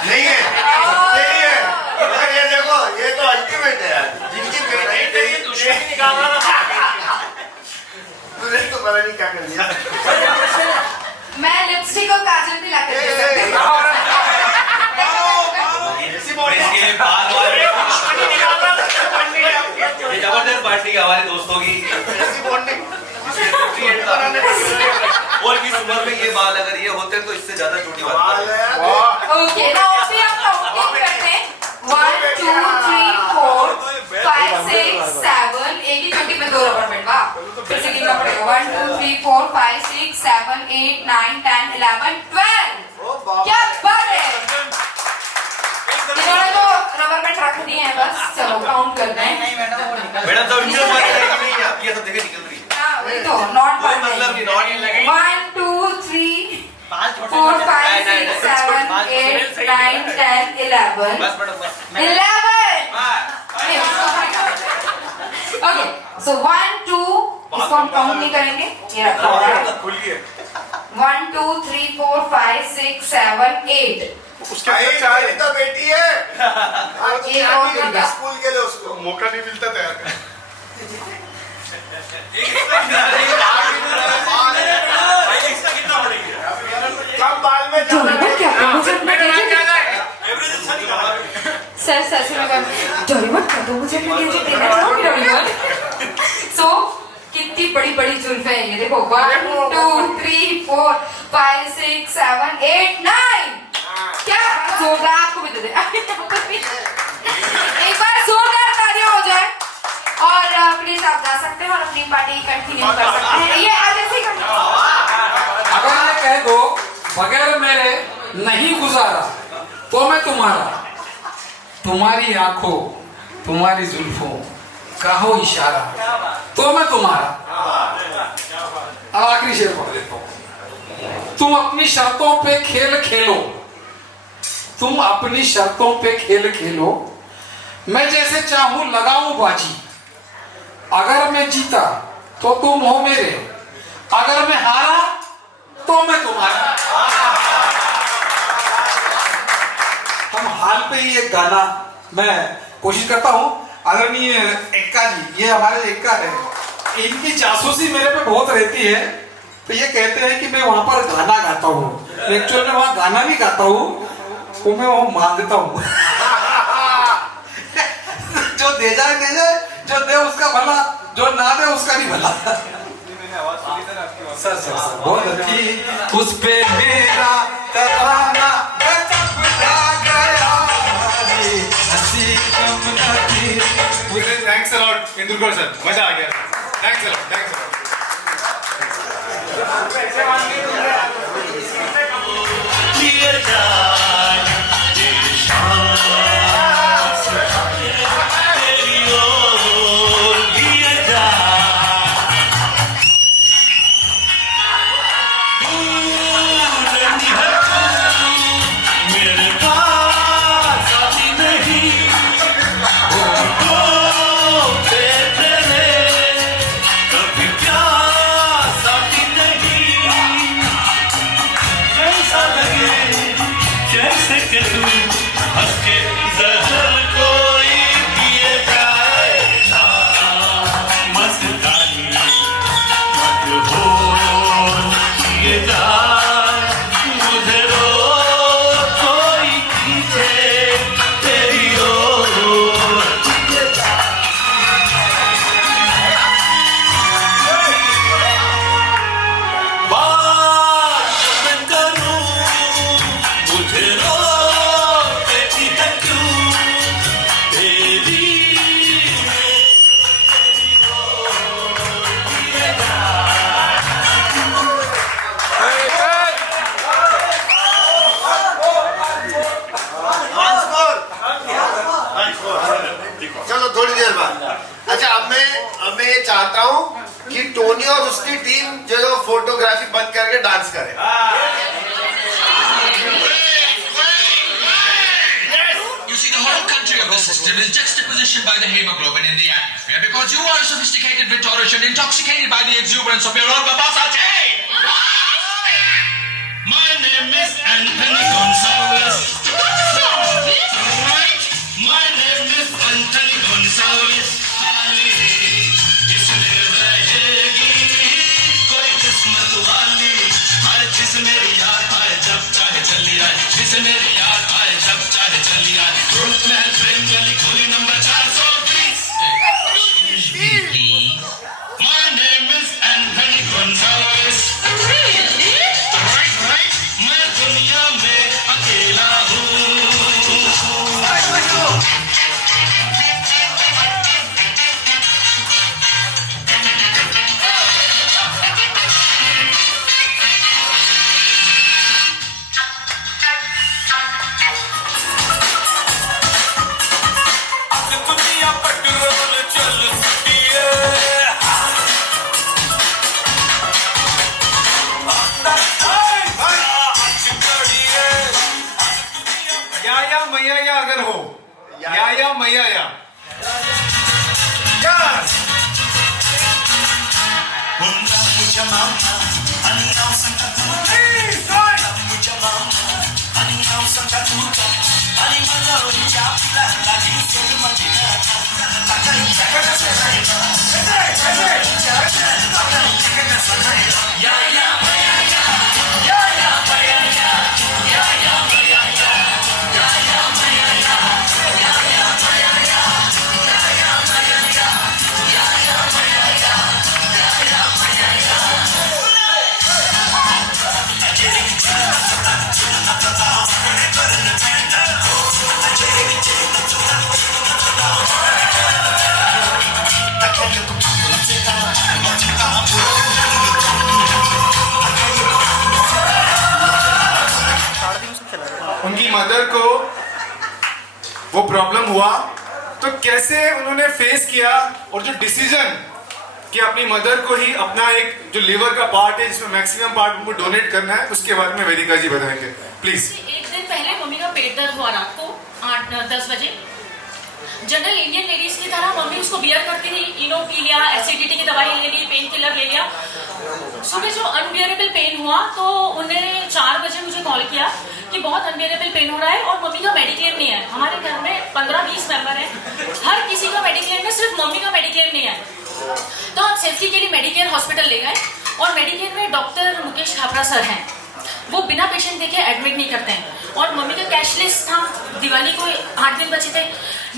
नहीं है, नहीं है। ये देखो, ये तो अल्टीमेट है यार। जिनकी तूने तो पता नहीं क्या कर दिया। मैं लिपस्टिक और काजल भी ला के दे सकती हूँ। इसके लिए बाल वाले ये जबरदस्त पार्टी है हमारे दोस्तों की। और इस उम्र में ये बाल अगर ये होते तो इससे ज्यादा छोटी बात ओके ना अभी हम काउंटिंग करते हैं 1 2 3 4 5 6 7 एक ही चोटी में 2 रबर बैंड वाह फिर से गिनना पड़ेगा 1 2 3 4 5 6 7 8 9 10 11 12 क्या बात है इन्होंने तो रबर बैंड रख दिए हैं बस चलो काउंट करते हैं मैडम तो इंजन मार रही नहीं है ये सब देखिए निकल रही है हां वही तो नॉट कोई मतलब नहीं नॉट लगे 1 2 3 4 5 6 7 8 9 10 11 बस मैडम बस 11 ओके सो 1 2 इसको हम काउंट नहीं करेंगे ये रखा हुआ है 1 2 3 4 5 6 7 8 उसका ये तो बेटी है। ये और मिल गया स्कूल के लिए उसको मौका नहीं मिलता तैयार करने। कम बाल में सर सर डॉलीवुड कर दो मुझे अपने गैजेट देना चाहूंगी डॉलीवुड सो कितनी बड़ी बड़ी जुल्फे हैं ये देखो 1 2 3 4 5 6 7 8 9 क्या जोरदार आपको भी दे दे एक बार जोरदार तालियां हो जाए और प्लीज आप जा सकते हैं और अपनी पार्टी कंटिन्यू कर सकते हैं ये आज ऐसे ही करना अगर मैं कह दो बगैर मेरे नहीं गुजारा तो मैं तुम्हारा तुम्हारी आंखों तुम्हारी जुल्फों का हो इशारा तो मैं तुम्हारा आखिरी शेर पढ़ देता हूं तुम अपनी शर्तों पे खेल खेलो तुम अपनी शर्तों पे खेल खेलो मैं जैसे चाहूं लगाऊं बाजी अगर मैं जीता तो तुम हो मेरे अगर मैं हारा तो मैं तुम्हारा हम हाल पे ही एक गाना मैं कोशिश करता हूँ आदरणीय एक्का जी ये हमारे एक्का है इनकी जासूसी मेरे पे बहुत रहती है तो ये कहते हैं कि मैं वहां पर गाना गाता हूँ एक्चुअली मैं वहां गाना नहीं गाता हूँ वो मैं वो मांगता हूँ जो दे जाए जो दे उसका भला जो ना दे उसका नहीं भला सर बहुत अच्छी उस पे मेरा तराना गजब गा गया हंसी कम न थी thanks a lot Indurkar sir मजा आ गया थैंक्स अ लॉट टाइम जो है फोटोग्राफी बंद करके डांस करें। You see, the whole country of the system is juxtapositioned by the hemoglobin in the atmosphere because you are a sophisticated rhetorician intoxicated by the exuberance of your own babasate. My name is Anthony Gonzalez. Right? My name is Anthony Gonzalez. इसलिए रहेगी कोई किस्मत वाली, आए जिस मेरी याद आए जब चाहे चली आए, जिस मेरी याद आए जब चाहे चली आए, रूप महल प्रेम गली खोली number 420। My name is Anthony Gonzalez. Right? मैं दुनिया में अकेला हूँ। दुनिया पेट्रोल चल सकती या मैया या अगर हो या मैया या उनकी मदर को वो प्रॉब्लम हुआ तो कैसे उन्होंने फेस किया, और जो डिसीजन कि अपनी मदर को ही अपना एक जो लीवर का पार्ट है जिसमें मैक्सिमम पार्ट उनको डोनेट करना है, उसके बारे में वेदिका जी बताएंगे प्लीज। एक दिन पहले मम्मी का पेट दर्द हुआ रात को 8-10 बजे। जनरल इंडियन लेडीज की तरह मम्मी उसको बियर करती थी, इनो पी लिया, एसिडिटी की दवाई ले ली, पेन किलर ले लिया। सुबह जो अनबियरेबल पेन हुआ तो उन्हें 4 बजे मुझे कॉल किया कि बहुत अनबियरेबल पेन हो रहा है और मम्मी का मेडिक्लेम नहीं है। हमारे घर में 15-20 मेंबर हैं, हर किसी का मेडिक्लेम है, सिर्फ मम्मी का मेडिक्लेम नहीं है। तो हम सेफ्टी के लिए मेडिकेयर हॉस्पिटल ले गए और मेडिकेयर में डॉक्टर मुकेश खाबरा सर हैं, वो बिना पेशेंट देखे एडमिट नहीं करते हैं। और मम्मी का कैशलेस था, दिवाली को 8 दिन बचे थे।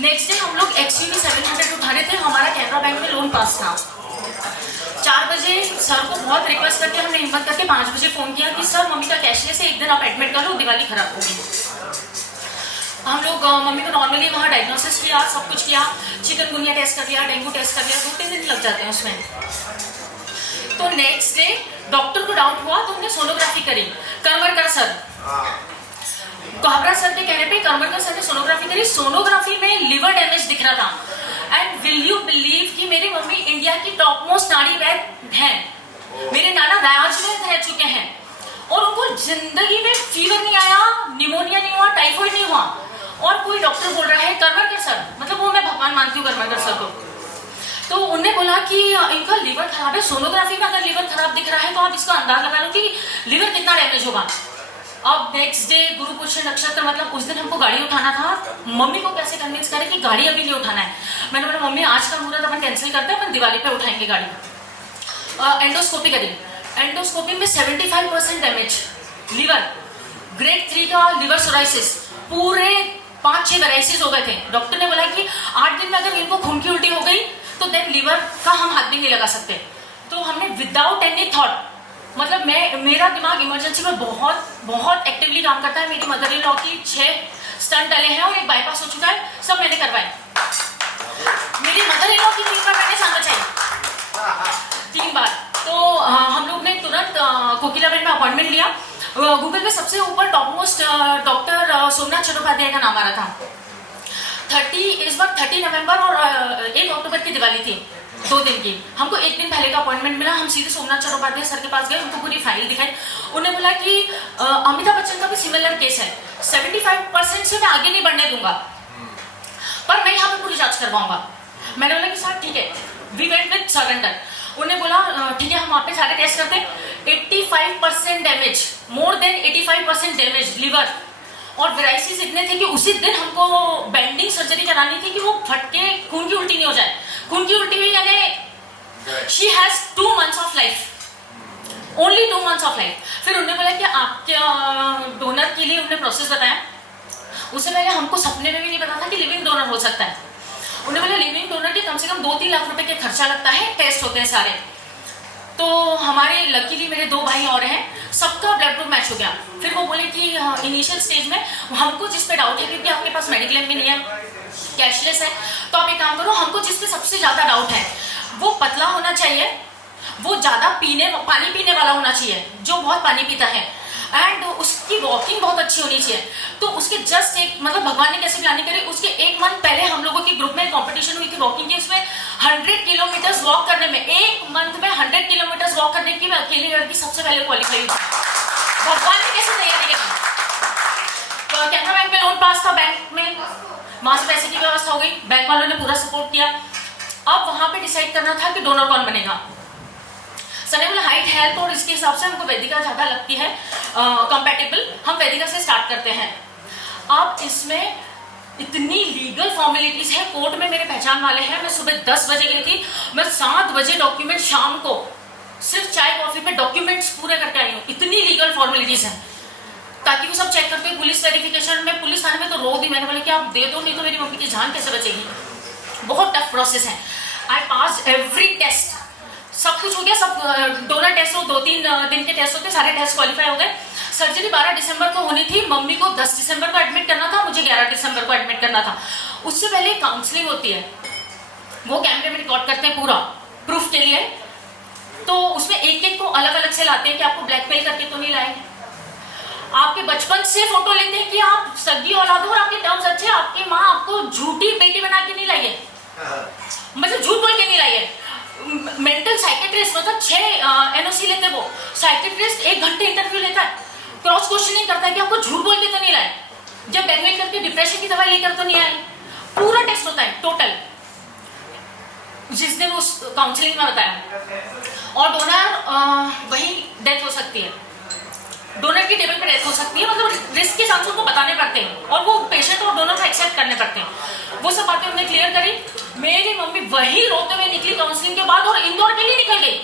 नेक्स्ट डे हम लोग XUV 700 उठा रहे थे, हमारा कैनरा बैंक में लोन पास था। 4 बजे सर को बहुत रिक्वेस्ट करके हमने हिम्मत करके 5 बजे फोन किया कि सर मम्मी का कैशलेस है, एक दिन आप एडमिट कर लो, दिवाली खराब होगी। हम लोग मम्मी को नॉर्मली वहाँ डायग्नोसिस किया, सब कुछ किया, चिकनगुनिया टेस्ट कर लिया, डेंगू टेस्ट कर लिया, 2-3 दिन लग जाते हैं उसमें। तो नेक्स्ट डे डॉक्टर को डाउट हुआ तो उन्हें सोनोग्राफी करी। करमरकर सर, काबरा सर के कहने पे करमरकर सर ने सोनोग्राफी करी। सोनोग्राफी में लिवर डैमेज दिख रहा था। एंड विल यू बिलीव कि मेरी मम्मी इंडिया की टॉप मोस्ट नाड़ी वैद्य हैं, मेरे नाना राजवैद्य रह चुके हैं और उनको जिंदगी में फीवर नहीं आया, निमोनिया नहीं हुआ, टाइफाइड नहीं हुआ। और कोई डॉक्टर बोल रहा है करमरकर सर, मतलब वो मैं भगवान मानती हूँ करमरकर सर को। तो उनने बोला कि इनका लिवर खराब है, सोनोग्राफी में अगर लिवर खराब दिख रहा है तो आप इसका अंदाज लगा लो कि लिवर कितना डैमेज होगा। अब नेक्स्ट डे गुरु पुष्य नक्षत्र, मतलब उस दिन हमको गाड़ी उठाना था। मम्मी को कैसे कन्विंस करें कि गाड़ी अभी नहीं उठाना है। मैंने बोला मम्मी आज का मुहूर्त अपन कैंसिल करते हैं, अपन दिवाली पे उठाएंगे गाड़ी। एंडोस्कोपी करी, एंडोस्कोपी में 75% डैमेज लिवर, ग्रेड 3 का लिवर सोराइसिस, पूरे 5-6 वेराइसिस हो गए थे। डॉक्टर ने बोला कि 8 दिन में अगर इनको खून की उल्टी हो गई तो देन लिवर का हम हाथ भी नहीं लगा सकते। तो हमने विदाउट एनी थॉट, मतलब मेरा दिमाग इमरजेंसी में बहुत एक्टिवली काम करता है। मेरी मदर इन लॉ की 6 स्टंट डले हैं और एक बाईपास हो चुका है, सब मैंने करवाए। मेरी मदर इन लॉ की 3 बार मैंने सांस बचाई, 3 बार। तो हम लोग ने तुरंत कोकिलाबेन में अपॉइंटमेंट लिया। गूगल पे सबसे ऊपर top most doctor Somnath Chattopadhyay का नाम आ रहा था। इस बार 30 नवंबर और 1 अक्टूबर की दिवाली थी। 2 दिन की। हमको 1 दिन पहले का अपॉइंटमेंट मिला, हम सीधे सोमनाथ चट्टोपाध्याय सर के पास गए, उनको पूरी फाइल दिखाई। उन्हें बोला कि अमिताभ बच्चन का भी सिमिलर केस है, 75% से मैं आगे नहीं बढ़ने दूंगा, पर मैं यहाँ पे पूरी जांच करवाऊंगा। मैंने बोला कि सर ठीक है, वी वेंट विद सरेंडर। उन्हें बोला ठीक है, हम वहाँ पे सारे टेस्ट करते हैं। 85% damage, more than 85% damage liver, और वेराइसिस इतने थे कि उसी दिन हमको बेंडिंग सर्जरी करानी थी कि वो फट के खून की उल्टी नहीं हो जाए। खून की उल्टी हुई यानी she has 2 months of life, only 2 months of life. फिर उन्होंने बोला कि आपके डोनर के लिए उन्होंने प्रोसेस बताया। उससे पहले हमको सपने में भी नहीं पता था कि लिविंग डोनर हो सकता है। उन्होंने बोला लिविंग डोनर के कम से कम 2-3 लाख रुपए के खर्चा लगता है, टेस्ट होते हैं सारे। तो हमारे लकीली मेरे 2 भाई और हैं, सबका ब्लड ग्रुप मैच हो गया। फिर वो बोले कि इनिशियल स्टेज में हमको जिस पे डाउट है, क्योंकि आपके पास मेडिक्लेम भी नहीं है, कैशलेस है, तो आप एक काम करो, हमको जिस पे सबसे ज्यादा डाउट है वो पतला होना चाहिए, वो ज्यादा पानी पीने वाला होना चाहिए, जो बहुत पानी पीता है, एंड उसकी वॉकिंग बहुत अच्छी होनी चाहिए। तो उसके जस्ट एक मतलब भगवान ने कैसे प्लानिंग करी, उसके 1 मंथ पहले हम लोगों के ग्रुप में कॉम्पिटिशन हुई थी वॉकिंग की। उसमें 100 किलोमीटर वॉक करने में, 1 मंथ में 100 किलोमीटर वॉक करने की मैं अकेली लड़की सबसे पहले क्वालिफाई हुई। भगवान ने कैसे तैयारी करी। तो कैनरा बैंक में लोन पास था, बैंक में वहां से पैसे की व्यवस्था हो गई, बैंक वालों ने पूरा सपोर्ट किया। अब वहां पे डिसाइड करना था कि डोनर कौन बनेगा। सर ने बोला हाइट हेल्थ और इसके हिसाब से हमको वैदिका ज्यादा लगती है कंपैटिबल, हम वैदिका से स्टार्ट करते हैं। अब इसमें इतनी लीगल फॉर्मेलिटीज है, कोर्ट में मेरे पहचान वाले हैं। मैं सुबह 10 बजे गई थी, मैं 7 बजे डॉक्यूमेंट शाम को सिर्फ चाय कॉफी पे डॉक्यूमेंट्स पूरे करके आई हूँ। इतनी लीगल फॉर्मेलिटीज हैं ताकि वो सब चेक करते हैं। पुलिस वेरिफिकेशन में, पुलिस थाने में तो रो दी, मैंने बोला कि आप दे दो, नहीं तो मेरी मम्मी की जान कैसे बचेगी। बहुत टफ प्रोसेस है। आई पास एवरी टेस्ट, सब कुछ हो गया। सब डोनर टेस्ट हो, 2-3 दिन के टेस्ट होते, सारे टेस्ट क्वालिफाई हो गए। सर्जरी 12 दिसंबर को होनी थी, मम्मी को 10 दिसंबर को एडमिट करना था, मुझे 11 दिसंबर को एडमिट करना था। उससे पहले काउंसलिंग होती है, वो कैमरे में रिकॉर्ड करते हैं पूरा प्रूफ के लिए। तो उसमें एक को अलग अलग से लाते हैं कि आपको ब्लैकमेल करके तो नहीं लाए, आपके बचपन से फोटो लेते हैं कि आप सगी औलाद हो और आपके टर्म्स अच्छे, आपकी माँ आपको झूठी बेटी बना के नहीं लाई है, मतलब झूठ बोल के नहीं लाई है। मेंटल साइकेट्रिस्ट मतलब 6 NOC लेते वो साइकेट्रिस्ट, 1 घंटे इंटरव्यू लेता है, क्रॉस क्वेश्चनिंग करता है कि आपको झूठ बोल के तो नहीं लाए, जब ब्लैकमेल करके डिप्रेशन की दवाई लेकर तो नहीं आए। पूरा टेस्ट होता है टोटल, जिस दिन उस काउंसलिंग में बताया। और डोनर वही डेथ हो सकती है, डोनर की टेबल पे डेथ हो सकती है, मतलब रिस्क के चांस उनको बताने पड़ते हैं और वो पेशेंट और डोनर को एक्सेप्ट करने पड़ते हैं। वो सब बातें हमने क्लियर करी। मेरी मम्मी वही रोते हुए निकली काउंसलिंग के बाद और इंदौर के लिए निकल गई,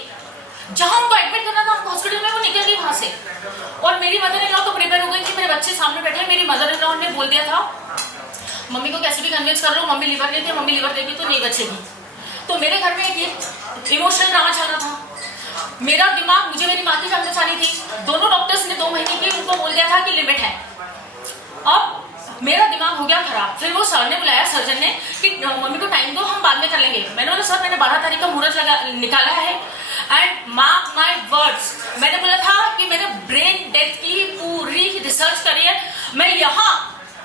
जहां उनको एडमिट करना था हॉस्पिटल में, वो निकल गई वहां से। और मेरी मदर इन लॉ तो प्रिपेयर हो गई कि मेरे बच्चे सामने बैठे हैं। मेरी मदर इन लॉ ने बोल दिया था मम्मी को कैसे भी कन्विंस कर लो, मम्मी लिवर लेती है, मम्मी लिवर लेगी तो नहीं बचेगी। तो मेरे घर में एक इमोशनल ड्रामा चल रहा था। मेरा दिमाग, मुझे मेरी माँ की जान बचानी थी। दोनों डॉक्टर्स ने 2 महीने की उनको बोल दिया था कि लिमिट है। अब मेरा दिमाग हो गया खराब। फिर वो सर ने बुलाया, सर्जन ने, कि मम्मी को टाइम दो, हम बाद में कर लेंगे। मैंने बोला सर मैंने 12 तारीख का मुहूर्त निकाला है, एंड मार्क माय वर्ड्स, मैंने बोला था कि मैंने ब्रेन डेथ की पूरी रिसर्च करी है, मैं यहाँ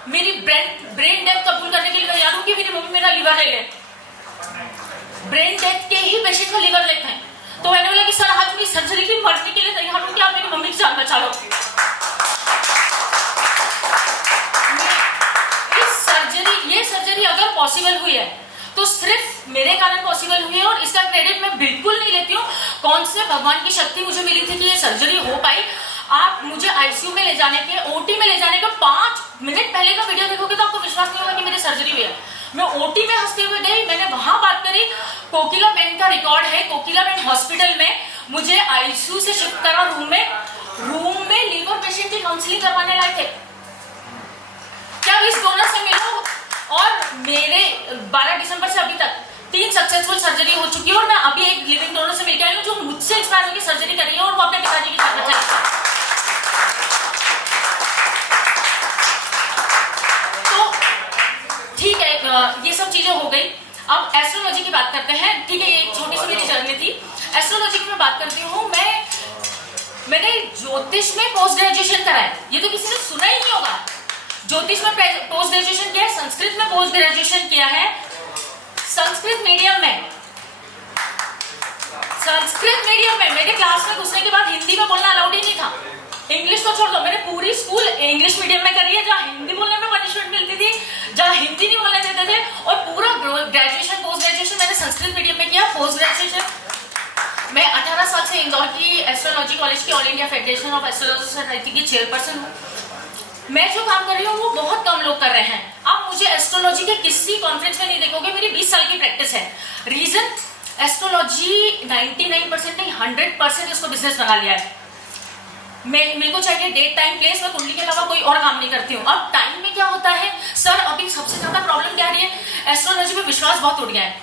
मेरी ब्रेन डेथ कबूल करने के लिए तैयार हूँ कि मेरी मम्मी मेरा लिवर ले ले। ब्रेन डेथ के ही पेशेंट का लिवर लेते हैं। तो मैंने बोला कि सर आज मेरी सर्जरी की मरने के लिए तैयार हूँ कि आप मेरी मम्मी की जान बचा लो। ये सर्जरी अगर पॉसिबल हुई है तो सिर्फ मेरे कारण पॉसिबल हुई है, और इसका क्रेडिट मैं बिल्कुल नहीं लेती हूँ। कौन से भगवान की शक्ति मुझे मिली थी कि ये सर्जरी हो पाई। आप मुझे आईसीयू में ले जाने के, ओटी में ले जाने के 5 मिनट पहले का वीडियो देखोगे तो आपको विश्वास नहीं होगा कि मेरी सर्जरी हुई है। मैं ओटी में हंसते हुए गई, मैंने वहां बात करी। कोकिला बेन का रिकॉर्ड है, कोकिला बेन हॉस्पिटल में मुझे आईसीयू से शिफ्ट करा रूम में लीवर पेशेंट की काउंसलिंग करवाने लाए थे। क्या इस डोनर से मिलो? और मेरे 12 दिसंबर से अभी तक 3 सक्सेसफुल सर्जरी हो चुकी है, और मैं अभी एक लिविंग डोनर से मिलकर आई हूँ जो मुझसे इंस्पायर होकर सर्जरी करी है और वो अपने पिताजी की जान बचाई। तो ठीक है, ये सब चीजें हो गई। अब एस्ट्रोलॉजी की बात करते हैं। ठीक है, ये एक छोटी सी मेरी जर्नी थी। एस्ट्रोलॉजी की मैं बात करती हूँ। मैंने ज्योतिष में पोस्ट ग्रेजुएशन करा है, ये तो किसी ने सुना ही नहीं होगा। ज्योतिष में पोस्ट ग्रेजुएशन किया है, संस्कृत में पोस्ट ग्रेजुएशन किया है, संस्कृत मीडियम में संस्कृत मीडियम में मेरे क्लास में घुसने के बाद हिंदी में बोलना अलाउड ही नहीं था। इंग्लिश तो छोड़ दो, मैंने पूरी स्कूल इंग्लिश मीडियम में करी है, जहाँ हिंदी बोलने में पनिशमेंट मिलती थी, जहाँ हिंदी नहीं बोलने देते थे। और पूरा ग्रेजुएशन पोस्ट ग्रेजुएशन मैंने संस्कृत मीडियम में किया। पोस्ट ग्रेजुएशन मैं 18 साल से इंदौर की एस्ट्रोलॉजी कॉलेज की all India federation of astrology society की चेयरपर्सन हूँ। मैं जो काम कर रही हूँ वो बहुत कम लोग कर रहे हैं। आप मुझे एस्ट्रोलॉजी के किसी कॉन्फ्रेंस में नहीं देखोगे, मेरी 20 साल की प्रैक्टिस है। रीजन, एस्ट्रोलॉजी 99% नहीं 100% इसको बिजनेस बना लिया है। मेरे को चाहिए डेट टाइम प्लेस, मैं कुंडली के अलावा कोई और काम नहीं करती हूँ। अब टाइम में क्या होता है सर, अभी सबसे ज्यादा प्रॉब्लम क्या आ रही है, एस्ट्रोलॉजी में विश्वास बहुत उठ गया है।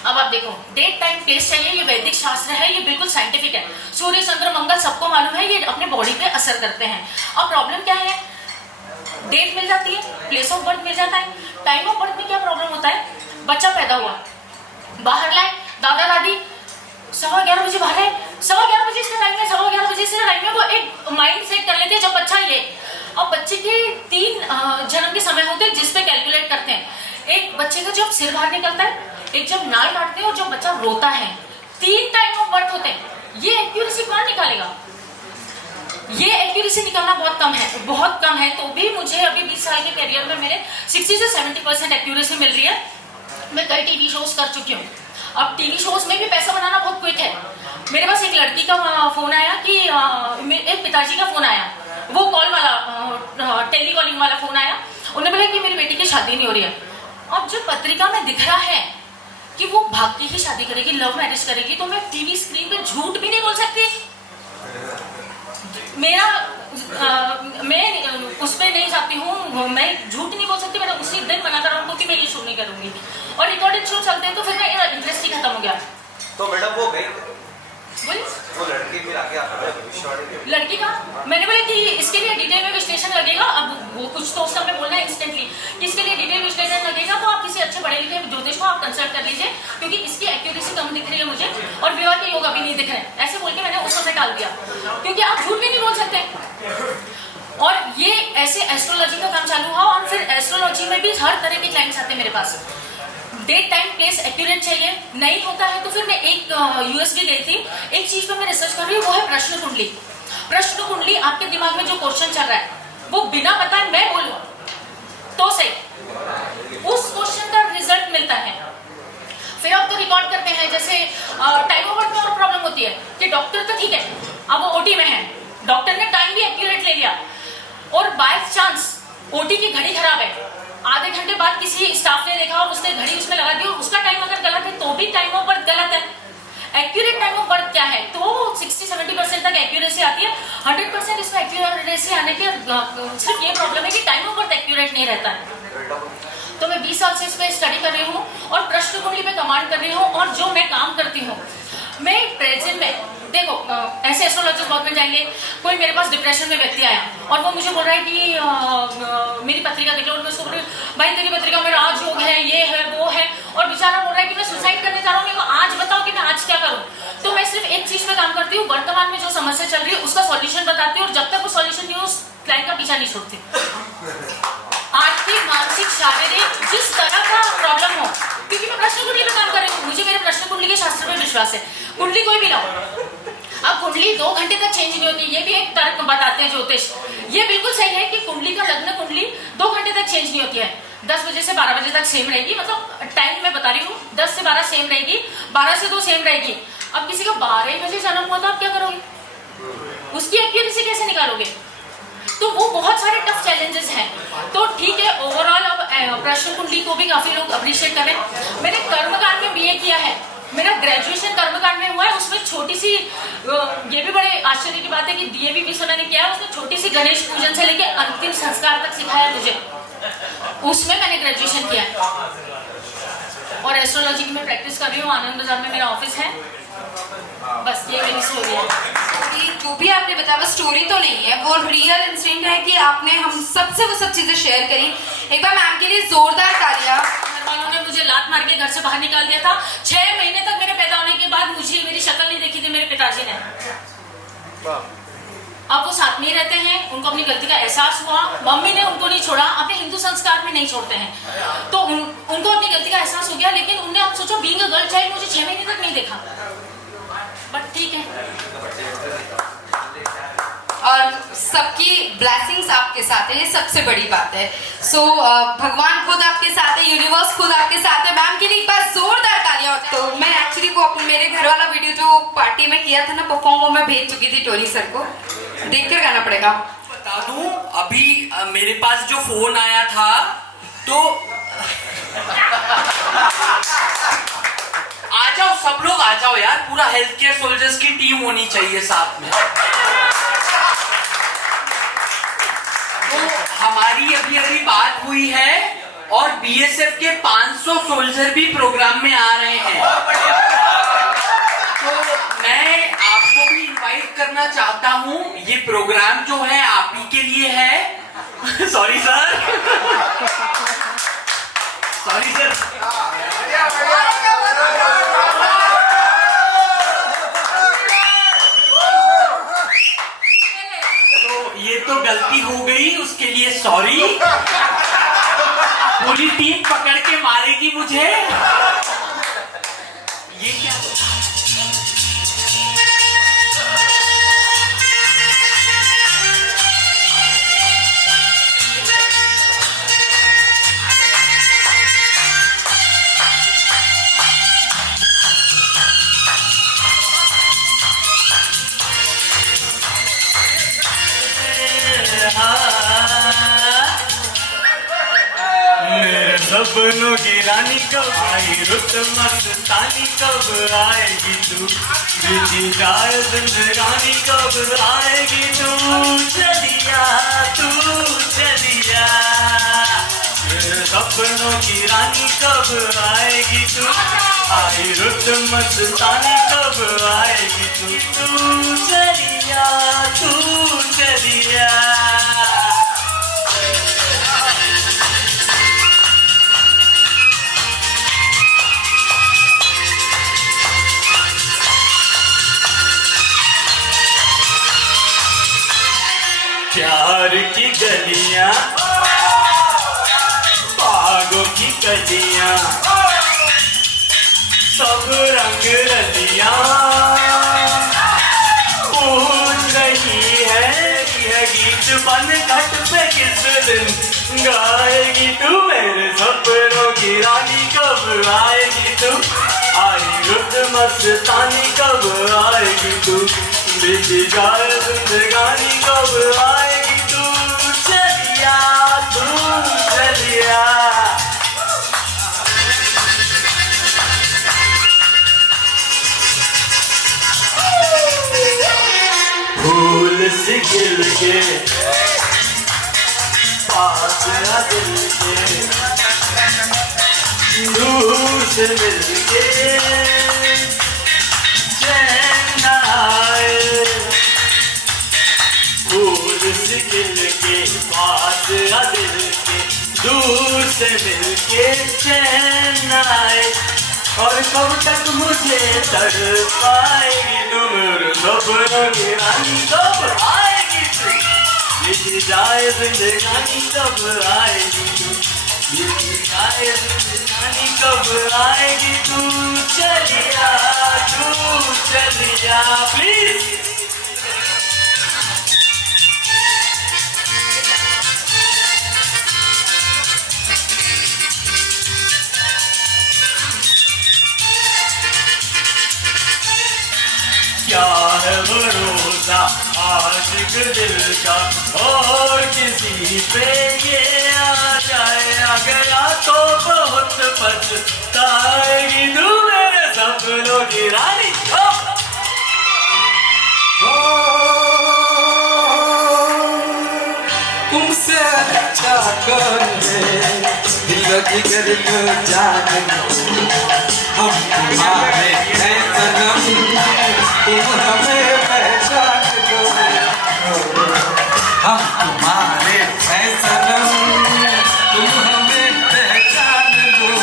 अब आप देखो, डेट टाइम प्लेस चाहिए, ये वैदिक शास्त्र है, ये बिल्कुल साइंटिफिक है। सूर्य चंद्र मंगल सबको मालूम है, ये अपने बॉडी पे असर करते हैं। अब प्रॉब्लम क्या है, डेट मिल जाती है, प्लेस ऑफ बर्थ मिल जाता है, टाइम ऑफ बर्थ में क्या प्रॉब्लम होता है, बच्चा पैदा हुआ, बाहर लाए, दादा दादी 11:15 बजे बाहर है, 11:15 बजे इसका टाइम है, 11:15 बजे से टाइम है, वो एक माइंड सेट कर लेते हैं जब बच्चा ये। अब बच्चे के 3 जन्म के समय होते हैं जिस पे कैलकुलेट करते हैं। एक बच्चे का जब सिर बाहर निकलता है, एक जब नाल काटते हैं और जब बच्चा रोता है, 3 टाइम ऑफ बर्थ होते हैं। ये एक्यूरेसी कौन निकालेगा, ये एक्यूरेसी निकालना बहुत कम है, बहुत कम है। तो भी मुझे अभी 20 साल के करियर में मेरे 60 से 70% एक्यूरेसी मिल रही है। मैं कई टीवी शोज कर चुकी हूँ। अब टीवी शोज में भी पैसा बनाना बहुत क्विक है। मेरे पास एक लड़की का फोन आया कि एक पिताजी का फोन आया, वो कॉल वाला टेली कॉलिंग वाला फोन आया। उन्होंने बोला कि मेरी बेटी की शादी नहीं हो रही है। अब जो पत्रिका में दिख रहा है कि वो भाग के ही शादी करेगी, लव मैरिज करेगी, तो मैं टीवी स्क्रीन पे झूठ भी नहीं बोल सकती। मेरा मैं उस पर नहीं जाती हूँ, मैं झूठ नहीं बोल सकती। मैंने उसी दिन मना करा उनको कि मैं ये शो नहीं करूंगी, और रिकॉर्डेड शो चलते हैं तो फिर मेरा इंटरेस्ट ही खत्म हो गया। तो मैडम वो गई, वो लड़की फिर आगे लड़की का मैंने बोला कि इसके लिए डिटेल में विश्लेषण लगेगा। अब वो कुछ तो उस समय बोलना है इंस्टेंटली कि इसके लिए डिटेल विश्लेषण लगेगा, तो आप किसी अच्छे पढ़े लिखे ज्योतिष को आप कंसल्ट कर लीजिए, क्योंकि इसकी एक्यूरेसी कम दिख रही है मुझे, और विवाह के योग अभी नहीं दिख रहे। ऐसे बोल के मैंने उस समय टाल दिया, क्योंकि आप झूठ भी नहीं बोल सकते। और ये ऐसे एस्ट्रोलॉजी का काम चालू हुआ, और फिर एस्ट्रोलॉजी में भी हर तरह के क्लाइंट्स आते हैं मेरे पास। डेट टाइम प्लेस एक्यूरेट चाहिए, नहीं होता है तो फिर मैं एक यूएसबी गई थी, एक चीज पे मैं रिसर्च कर रही हूँ, वो है प्रश्न कुंडली। प्रश्न कुंडली, आपके दिमाग में जो क्वेश्चन चल रहा है वो बिना बताए मैं बोलूं तो सही, उस क्वेश्चन का रिजल्ट मिलता है। फिर आप तो रिकॉर्ड करते हैं, जैसे टाइम ओवर में और प्रॉब्लम होती है कि डॉक्टर तो ठीक है, अब वो ओटी में है, डॉक्टर ने टाइम भी एक्यूरेट ले लिया, और बाय चांस ओटी की घड़ी खराब है, आधे घंटे बाद किसी स्टाफ ने देखा और उसने घड़ी उसमें लगा दी, और उसका टाइम अगर गलत है तो भी टाइम ऑफ बर्थ गलत है। एक्यूरेट टाइम ऑफ बर्थ क्या है, तो 60-70% तक एक्यूरेसी आती है। 100% इसमें एक्यूरेसी आने की सिर्फ ये प्रॉब्लम है कि टाइम ऑफ बर्थ एक्यूरेट नहीं रहता है। तो मैं 20 साल से इस पर स्टडी कर रही हूँ और प्रश्न कुंडली पे कमांड कर रही हूँ। और जो मैं काम करती हूँ, मैं प्रेजेंट में देखो, ऐसे एस्ट्रोलॉजर्स बहुत मिल जाएंगे। कोई मेरे पास डिप्रेशन में व्यक्ति आया और वो मुझे बोल रहा है कि मेरी पत्रिका देख लो, और मैं उसको बोल रही हूँ भाई तेरी पत्रिका में राजयोग है, ये है वो है, और बेचारा बोल रहा है कि मैं सुसाइड करने जा रहा हूँ, आज बताओ कि मैं आज क्या करूँ। तो मैं सिर्फ एक चीज पे काम करती हूँ, वर्तमान में जो समस्या चल रही है उसका सॉल्यूशन बताती हूँ, और जब तक वो सॉल्यूशन नहीं हो उस क्लाइंट का पीछा नहीं छोड़ती। आर्थिक, मानसिक, शारीरिक, जिस तरह का प्रॉब्लम हो, क्योंकि मैं प्रश्न कुंडली पे काम कर रही हूँ, मुझे मेरे प्रश्न कुंडली के शास्त्र पे विश्वास है। कुंडली कोई भी लाओ, अब कुंडली 2 घंटे तक चेंज नहीं होती, ये भी एक तर्क बताते हैं ज्योतिष। ये बिल्कुल सही है कि कुंडली का लग्न कुंडली 2 घंटे तक चेंज नहीं होती है। 10 बजे से 12 बजे तक सेम रहेगी, मतलब टाइम मैं बता रही हूँ, 10 से 12 सेम रहेगी, 12 से 2 सेम रहेगी। अब किसी का 12 बजे जन्म हुआ तो आप क्या करोगे, उसकी एक्यूरेसी कैसे निकालोगे। तो वो बहुत सारे टफ चैलेंजेस हैं। तो ठीक है, ओवरऑल अब प्रश्न कुंडली को भी काफी लोग अप्रिशिएट कर रहे हैं। मैंने कर्मकांड में बीए किया है, मेरा ग्रेजुएशन कर्मकांड में हुआ है। उसमें छोटी सी, ये भी बड़े आश्चर्य की बात है कि डीएवी भी सोना ने किया है, उसने छोटी सी गणेश पूजन से लेके अंतिम संस्कार तक सिखाया मुझे, उसमें मैंने ग्रेजुएशन किया है। और एस्ट्रोलॉजी की मैं प्रैक्टिस कर रही हूँ, आनंद बाजार में मेरा ऑफिस है। बस ये मेरी स्टोरी है। जो भी आपने बताया वो स्टोरी तो नहीं है, वो रियल इंसिडेंट है कि आपने हम सबसे वो सब चीजें शेयर करी। एक बार मैम के लिए जोरदार तालियां। घर वालों ने मुझे लात मार के घर से बाहर निकाल दिया था। 6 महीने तक मेरे पैदा होने के बाद मुझे मेरी शक्ल नहीं देखी थी मेरे पिताजी ने। अब वो साथ में ही रहते हैं, उनको अपनी गलती का एहसास हुआ। मम्मी ने उनको नहीं छोड़ा, अपने हिंदू संस्कार में नहीं छोड़ते हैं, तो उनको अपनी गलती का एहसास हो गया। लेकिन उन्हें, आप सोचो, बीइंग अ गर्ल चाइल्ड, मुझे 6 महीने तक नहीं देखा। ठीक है। और सबकी ब्लेसिंग्स आपके साथ है, ये सबसे बड़ी बात है। सो भगवान खुद आपके साथ है, यूनिवर्स खुद आपके साथ है। मैम के लिए एक बार जोरदार तालियां। तो मैं एक्चुअली वो मेरे घर वाला वीडियो जो पार्टी में किया था ना परफॉर्म, वो मैं भेज चुकी थी टोनी सर को, देखकर गाना पड़ेगा। बता दूं, अभी मेरे पास जो फोन आया था तो आ जाओ सब लोग, आ जाओ यार, पूरा हेल्थ केयर सोल्जर्स की टीम होनी चाहिए साथ में। तो हमारी अभी बात हुई है और बीएसएफ के 500 सोल्जर भी प्रोग्राम में आ रहे हैं। तो मैं आपको भी इनवाइट करना चाहता हूं, ये प्रोग्राम जो है आप ही के लिए है। Sorry sir, sorry sir. तो ये तो गलती हो गई, उसके लिए सॉरी। पूरी टीम पकड़ के मारेगी मुझे। ये क्या? मेरे सपनों की रानी कब आई, रुत मस्तानी कब आएगी तू, बीती जाए जिंदगानी कब आएगी तू, चलिया तू चलिया। मेरे सपनों की रानी कब आएगी तू, आई रुत मस्तानी कब आएगी तू चलिया तू चलिया। प्यार की गलियां, बागों की कलियां, सब रंग रलियां पूछ रही है गीत बन घट पे किस दिन गाएगी तू। मेरे सपनों की रानी कब आएगी तू, आई रुत मस्तानी कब आएगी तू, बीती जाए जिंदगानी कब आएगी तू, चलिया तू चलिया। फूल से खिल के पास आ दिल के, दूर से मिल के चैन आए, फूल से खिल के पास आ दिल के, दूर से मिल के चैन आए। और कब तक मुझे तड़पाएगी तू, मेरे सपनों की रानी कब आएगी तू, बीती जाए जिंदगानी कब आएगी तू, बीती जाए जिंदगानी कब आएगी तू, चलिया तू चलिया। प्लीज क्या है भरोसा आशिक दिल का, और किसी पे ये आ जाए अगला तो बहुत पछताएगी तू, मेरे सपनों की रानी। तुमसे अच्छा करने दिल जिगर जान, हम तुम्हारे हैं सनम, तुम हमें पहचान दो, हम तुम्हारे हैं सनम, तुम हमें पहचान दो।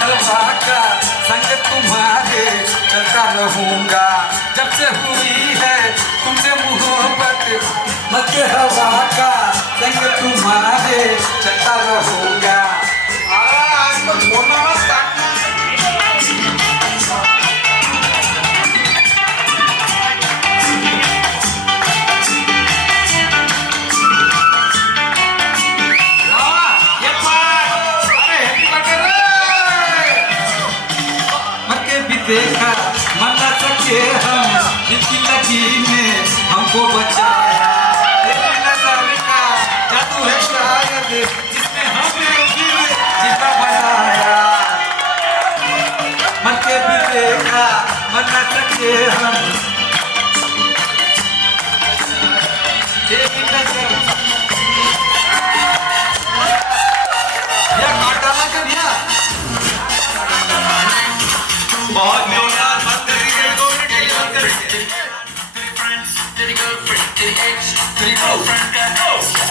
हवा का संग तुम्हारे चलता रहूंगा जब से हुई है तुमसे मोहब्बत मत हवा का संग तुम्हारे चलता रहूंगा आज तो छोड़ना मत देखा मन न सके हम जिसकी लगी ने हमको बचाया तेरी नजर का जादू है शायद जिसने हमें दिल जिंदा बनाया मन के भी देखा मन न सके हम तेरी नजर यह काटा ना कर दिया बहुत यार मत करिए 2 मिनट के लिए मत करिए तेरी फ्रेंड्स तेरी गर्लफ्रेंड तेरी एक्स तेरी गर्लफ्रेंड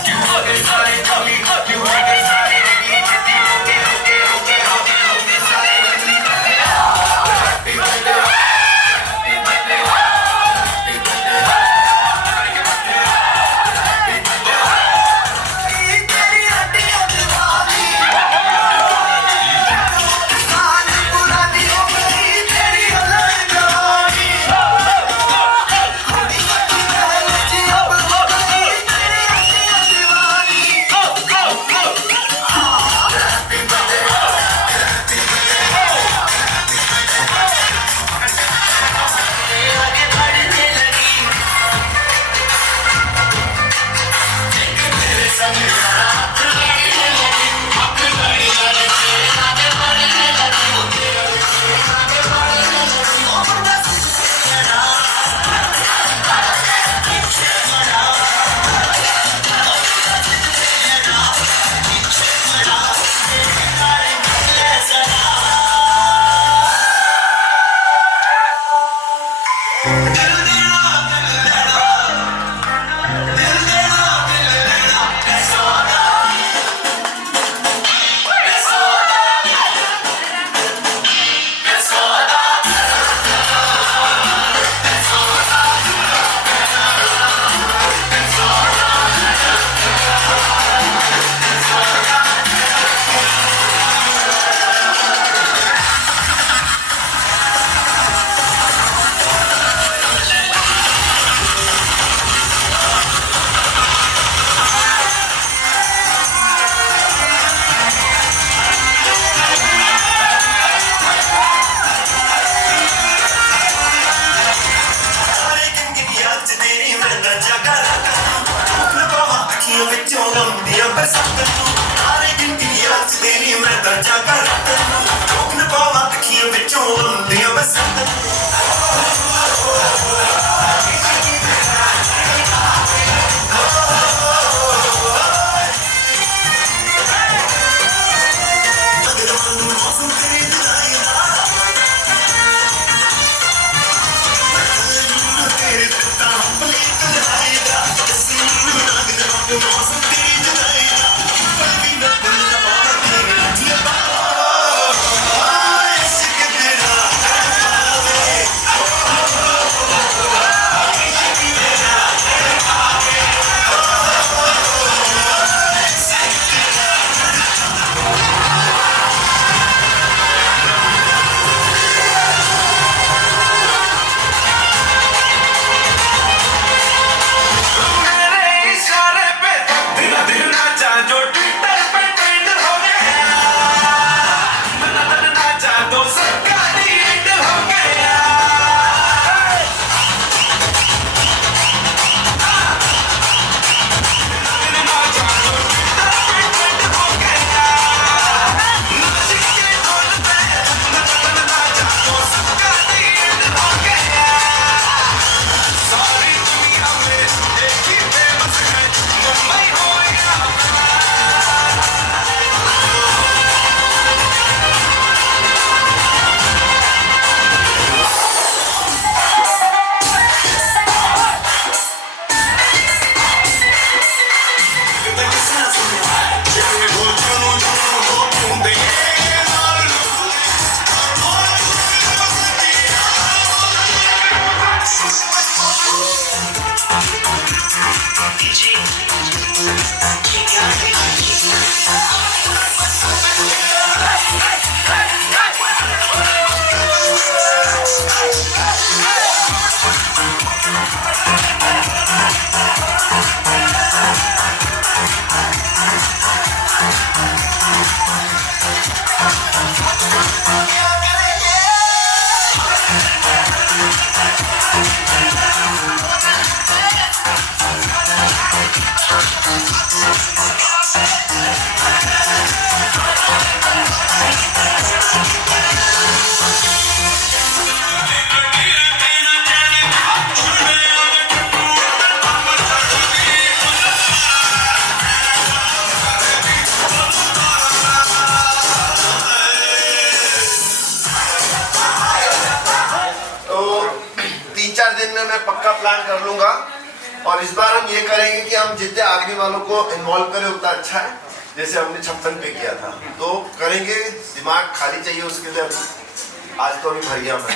क्यों हो गए सारे कभी क्यों हो गए सारे हैप्पी बर्थडे प्लान कर लूंगा। और इस बार हम ये करेंगे कि हम जितने आर्मी वालों को इन्वॉल्व करें उतना अच्छा है, जैसे हमने 56 पे किया था। तो करेंगे, दिमाग खाली चाहिए उसके लिए। आज तो अभी भर गया मैं।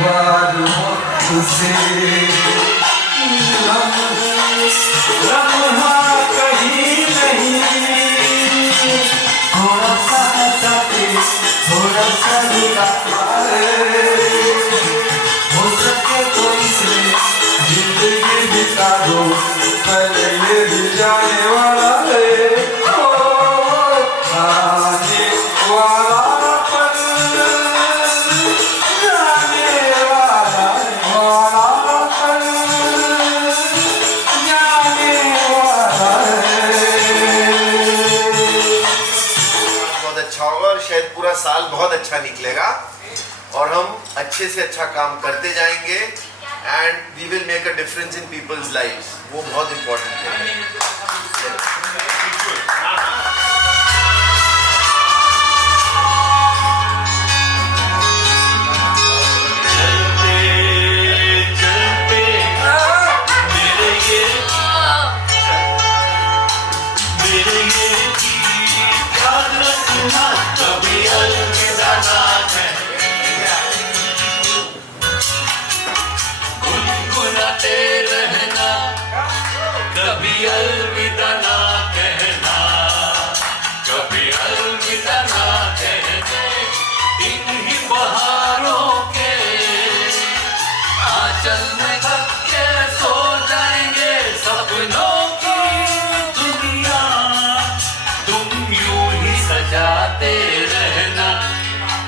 वाला शायद पूरा साल बहुत अच्छा निकलेगा और हम अच्छे से अच्छा काम करते जाएंगे and we will make a difference in people's lives. वो बहुत इंपॉर्टेंट है। गुनगुनाते रहना, कभी अलविदा ना कहना, कभी अलविदा ना कहते, इन्हीं बहारों के आंचल में थक के सो जाएंगे सपनों की दुनिया। तुम यूं ही सजाते रहना,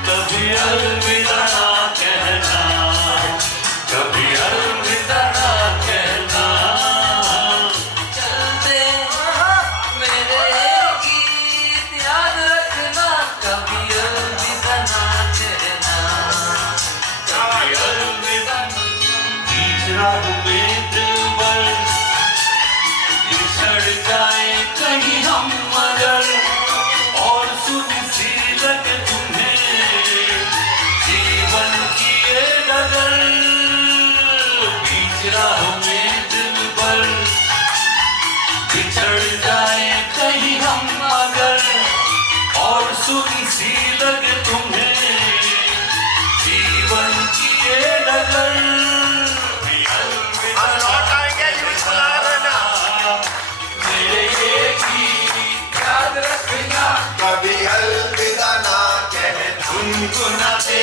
कभी अलविदा ना कहना, कभी अलविदा ना कहना। चलते मेरे गीत याद रखना, कभी अलविदा ना कहना, कभी अलविदा। बीच राह में दिलबर बिछड़ जाए कहीं हम मगर, और सुनी सी लगे तुम्हें जीवन की ये डगर। बीच राह में दिलबर बिछड़ जाए कहीं हम मगर, और सुनी सी लगे तुम्हें जीवन की ये डगर। हम लौट आएंगे, यूं सुना रहना। मेरे ये गीत याद रखना, कभी अलविदा ना कहना, गुनगुनाते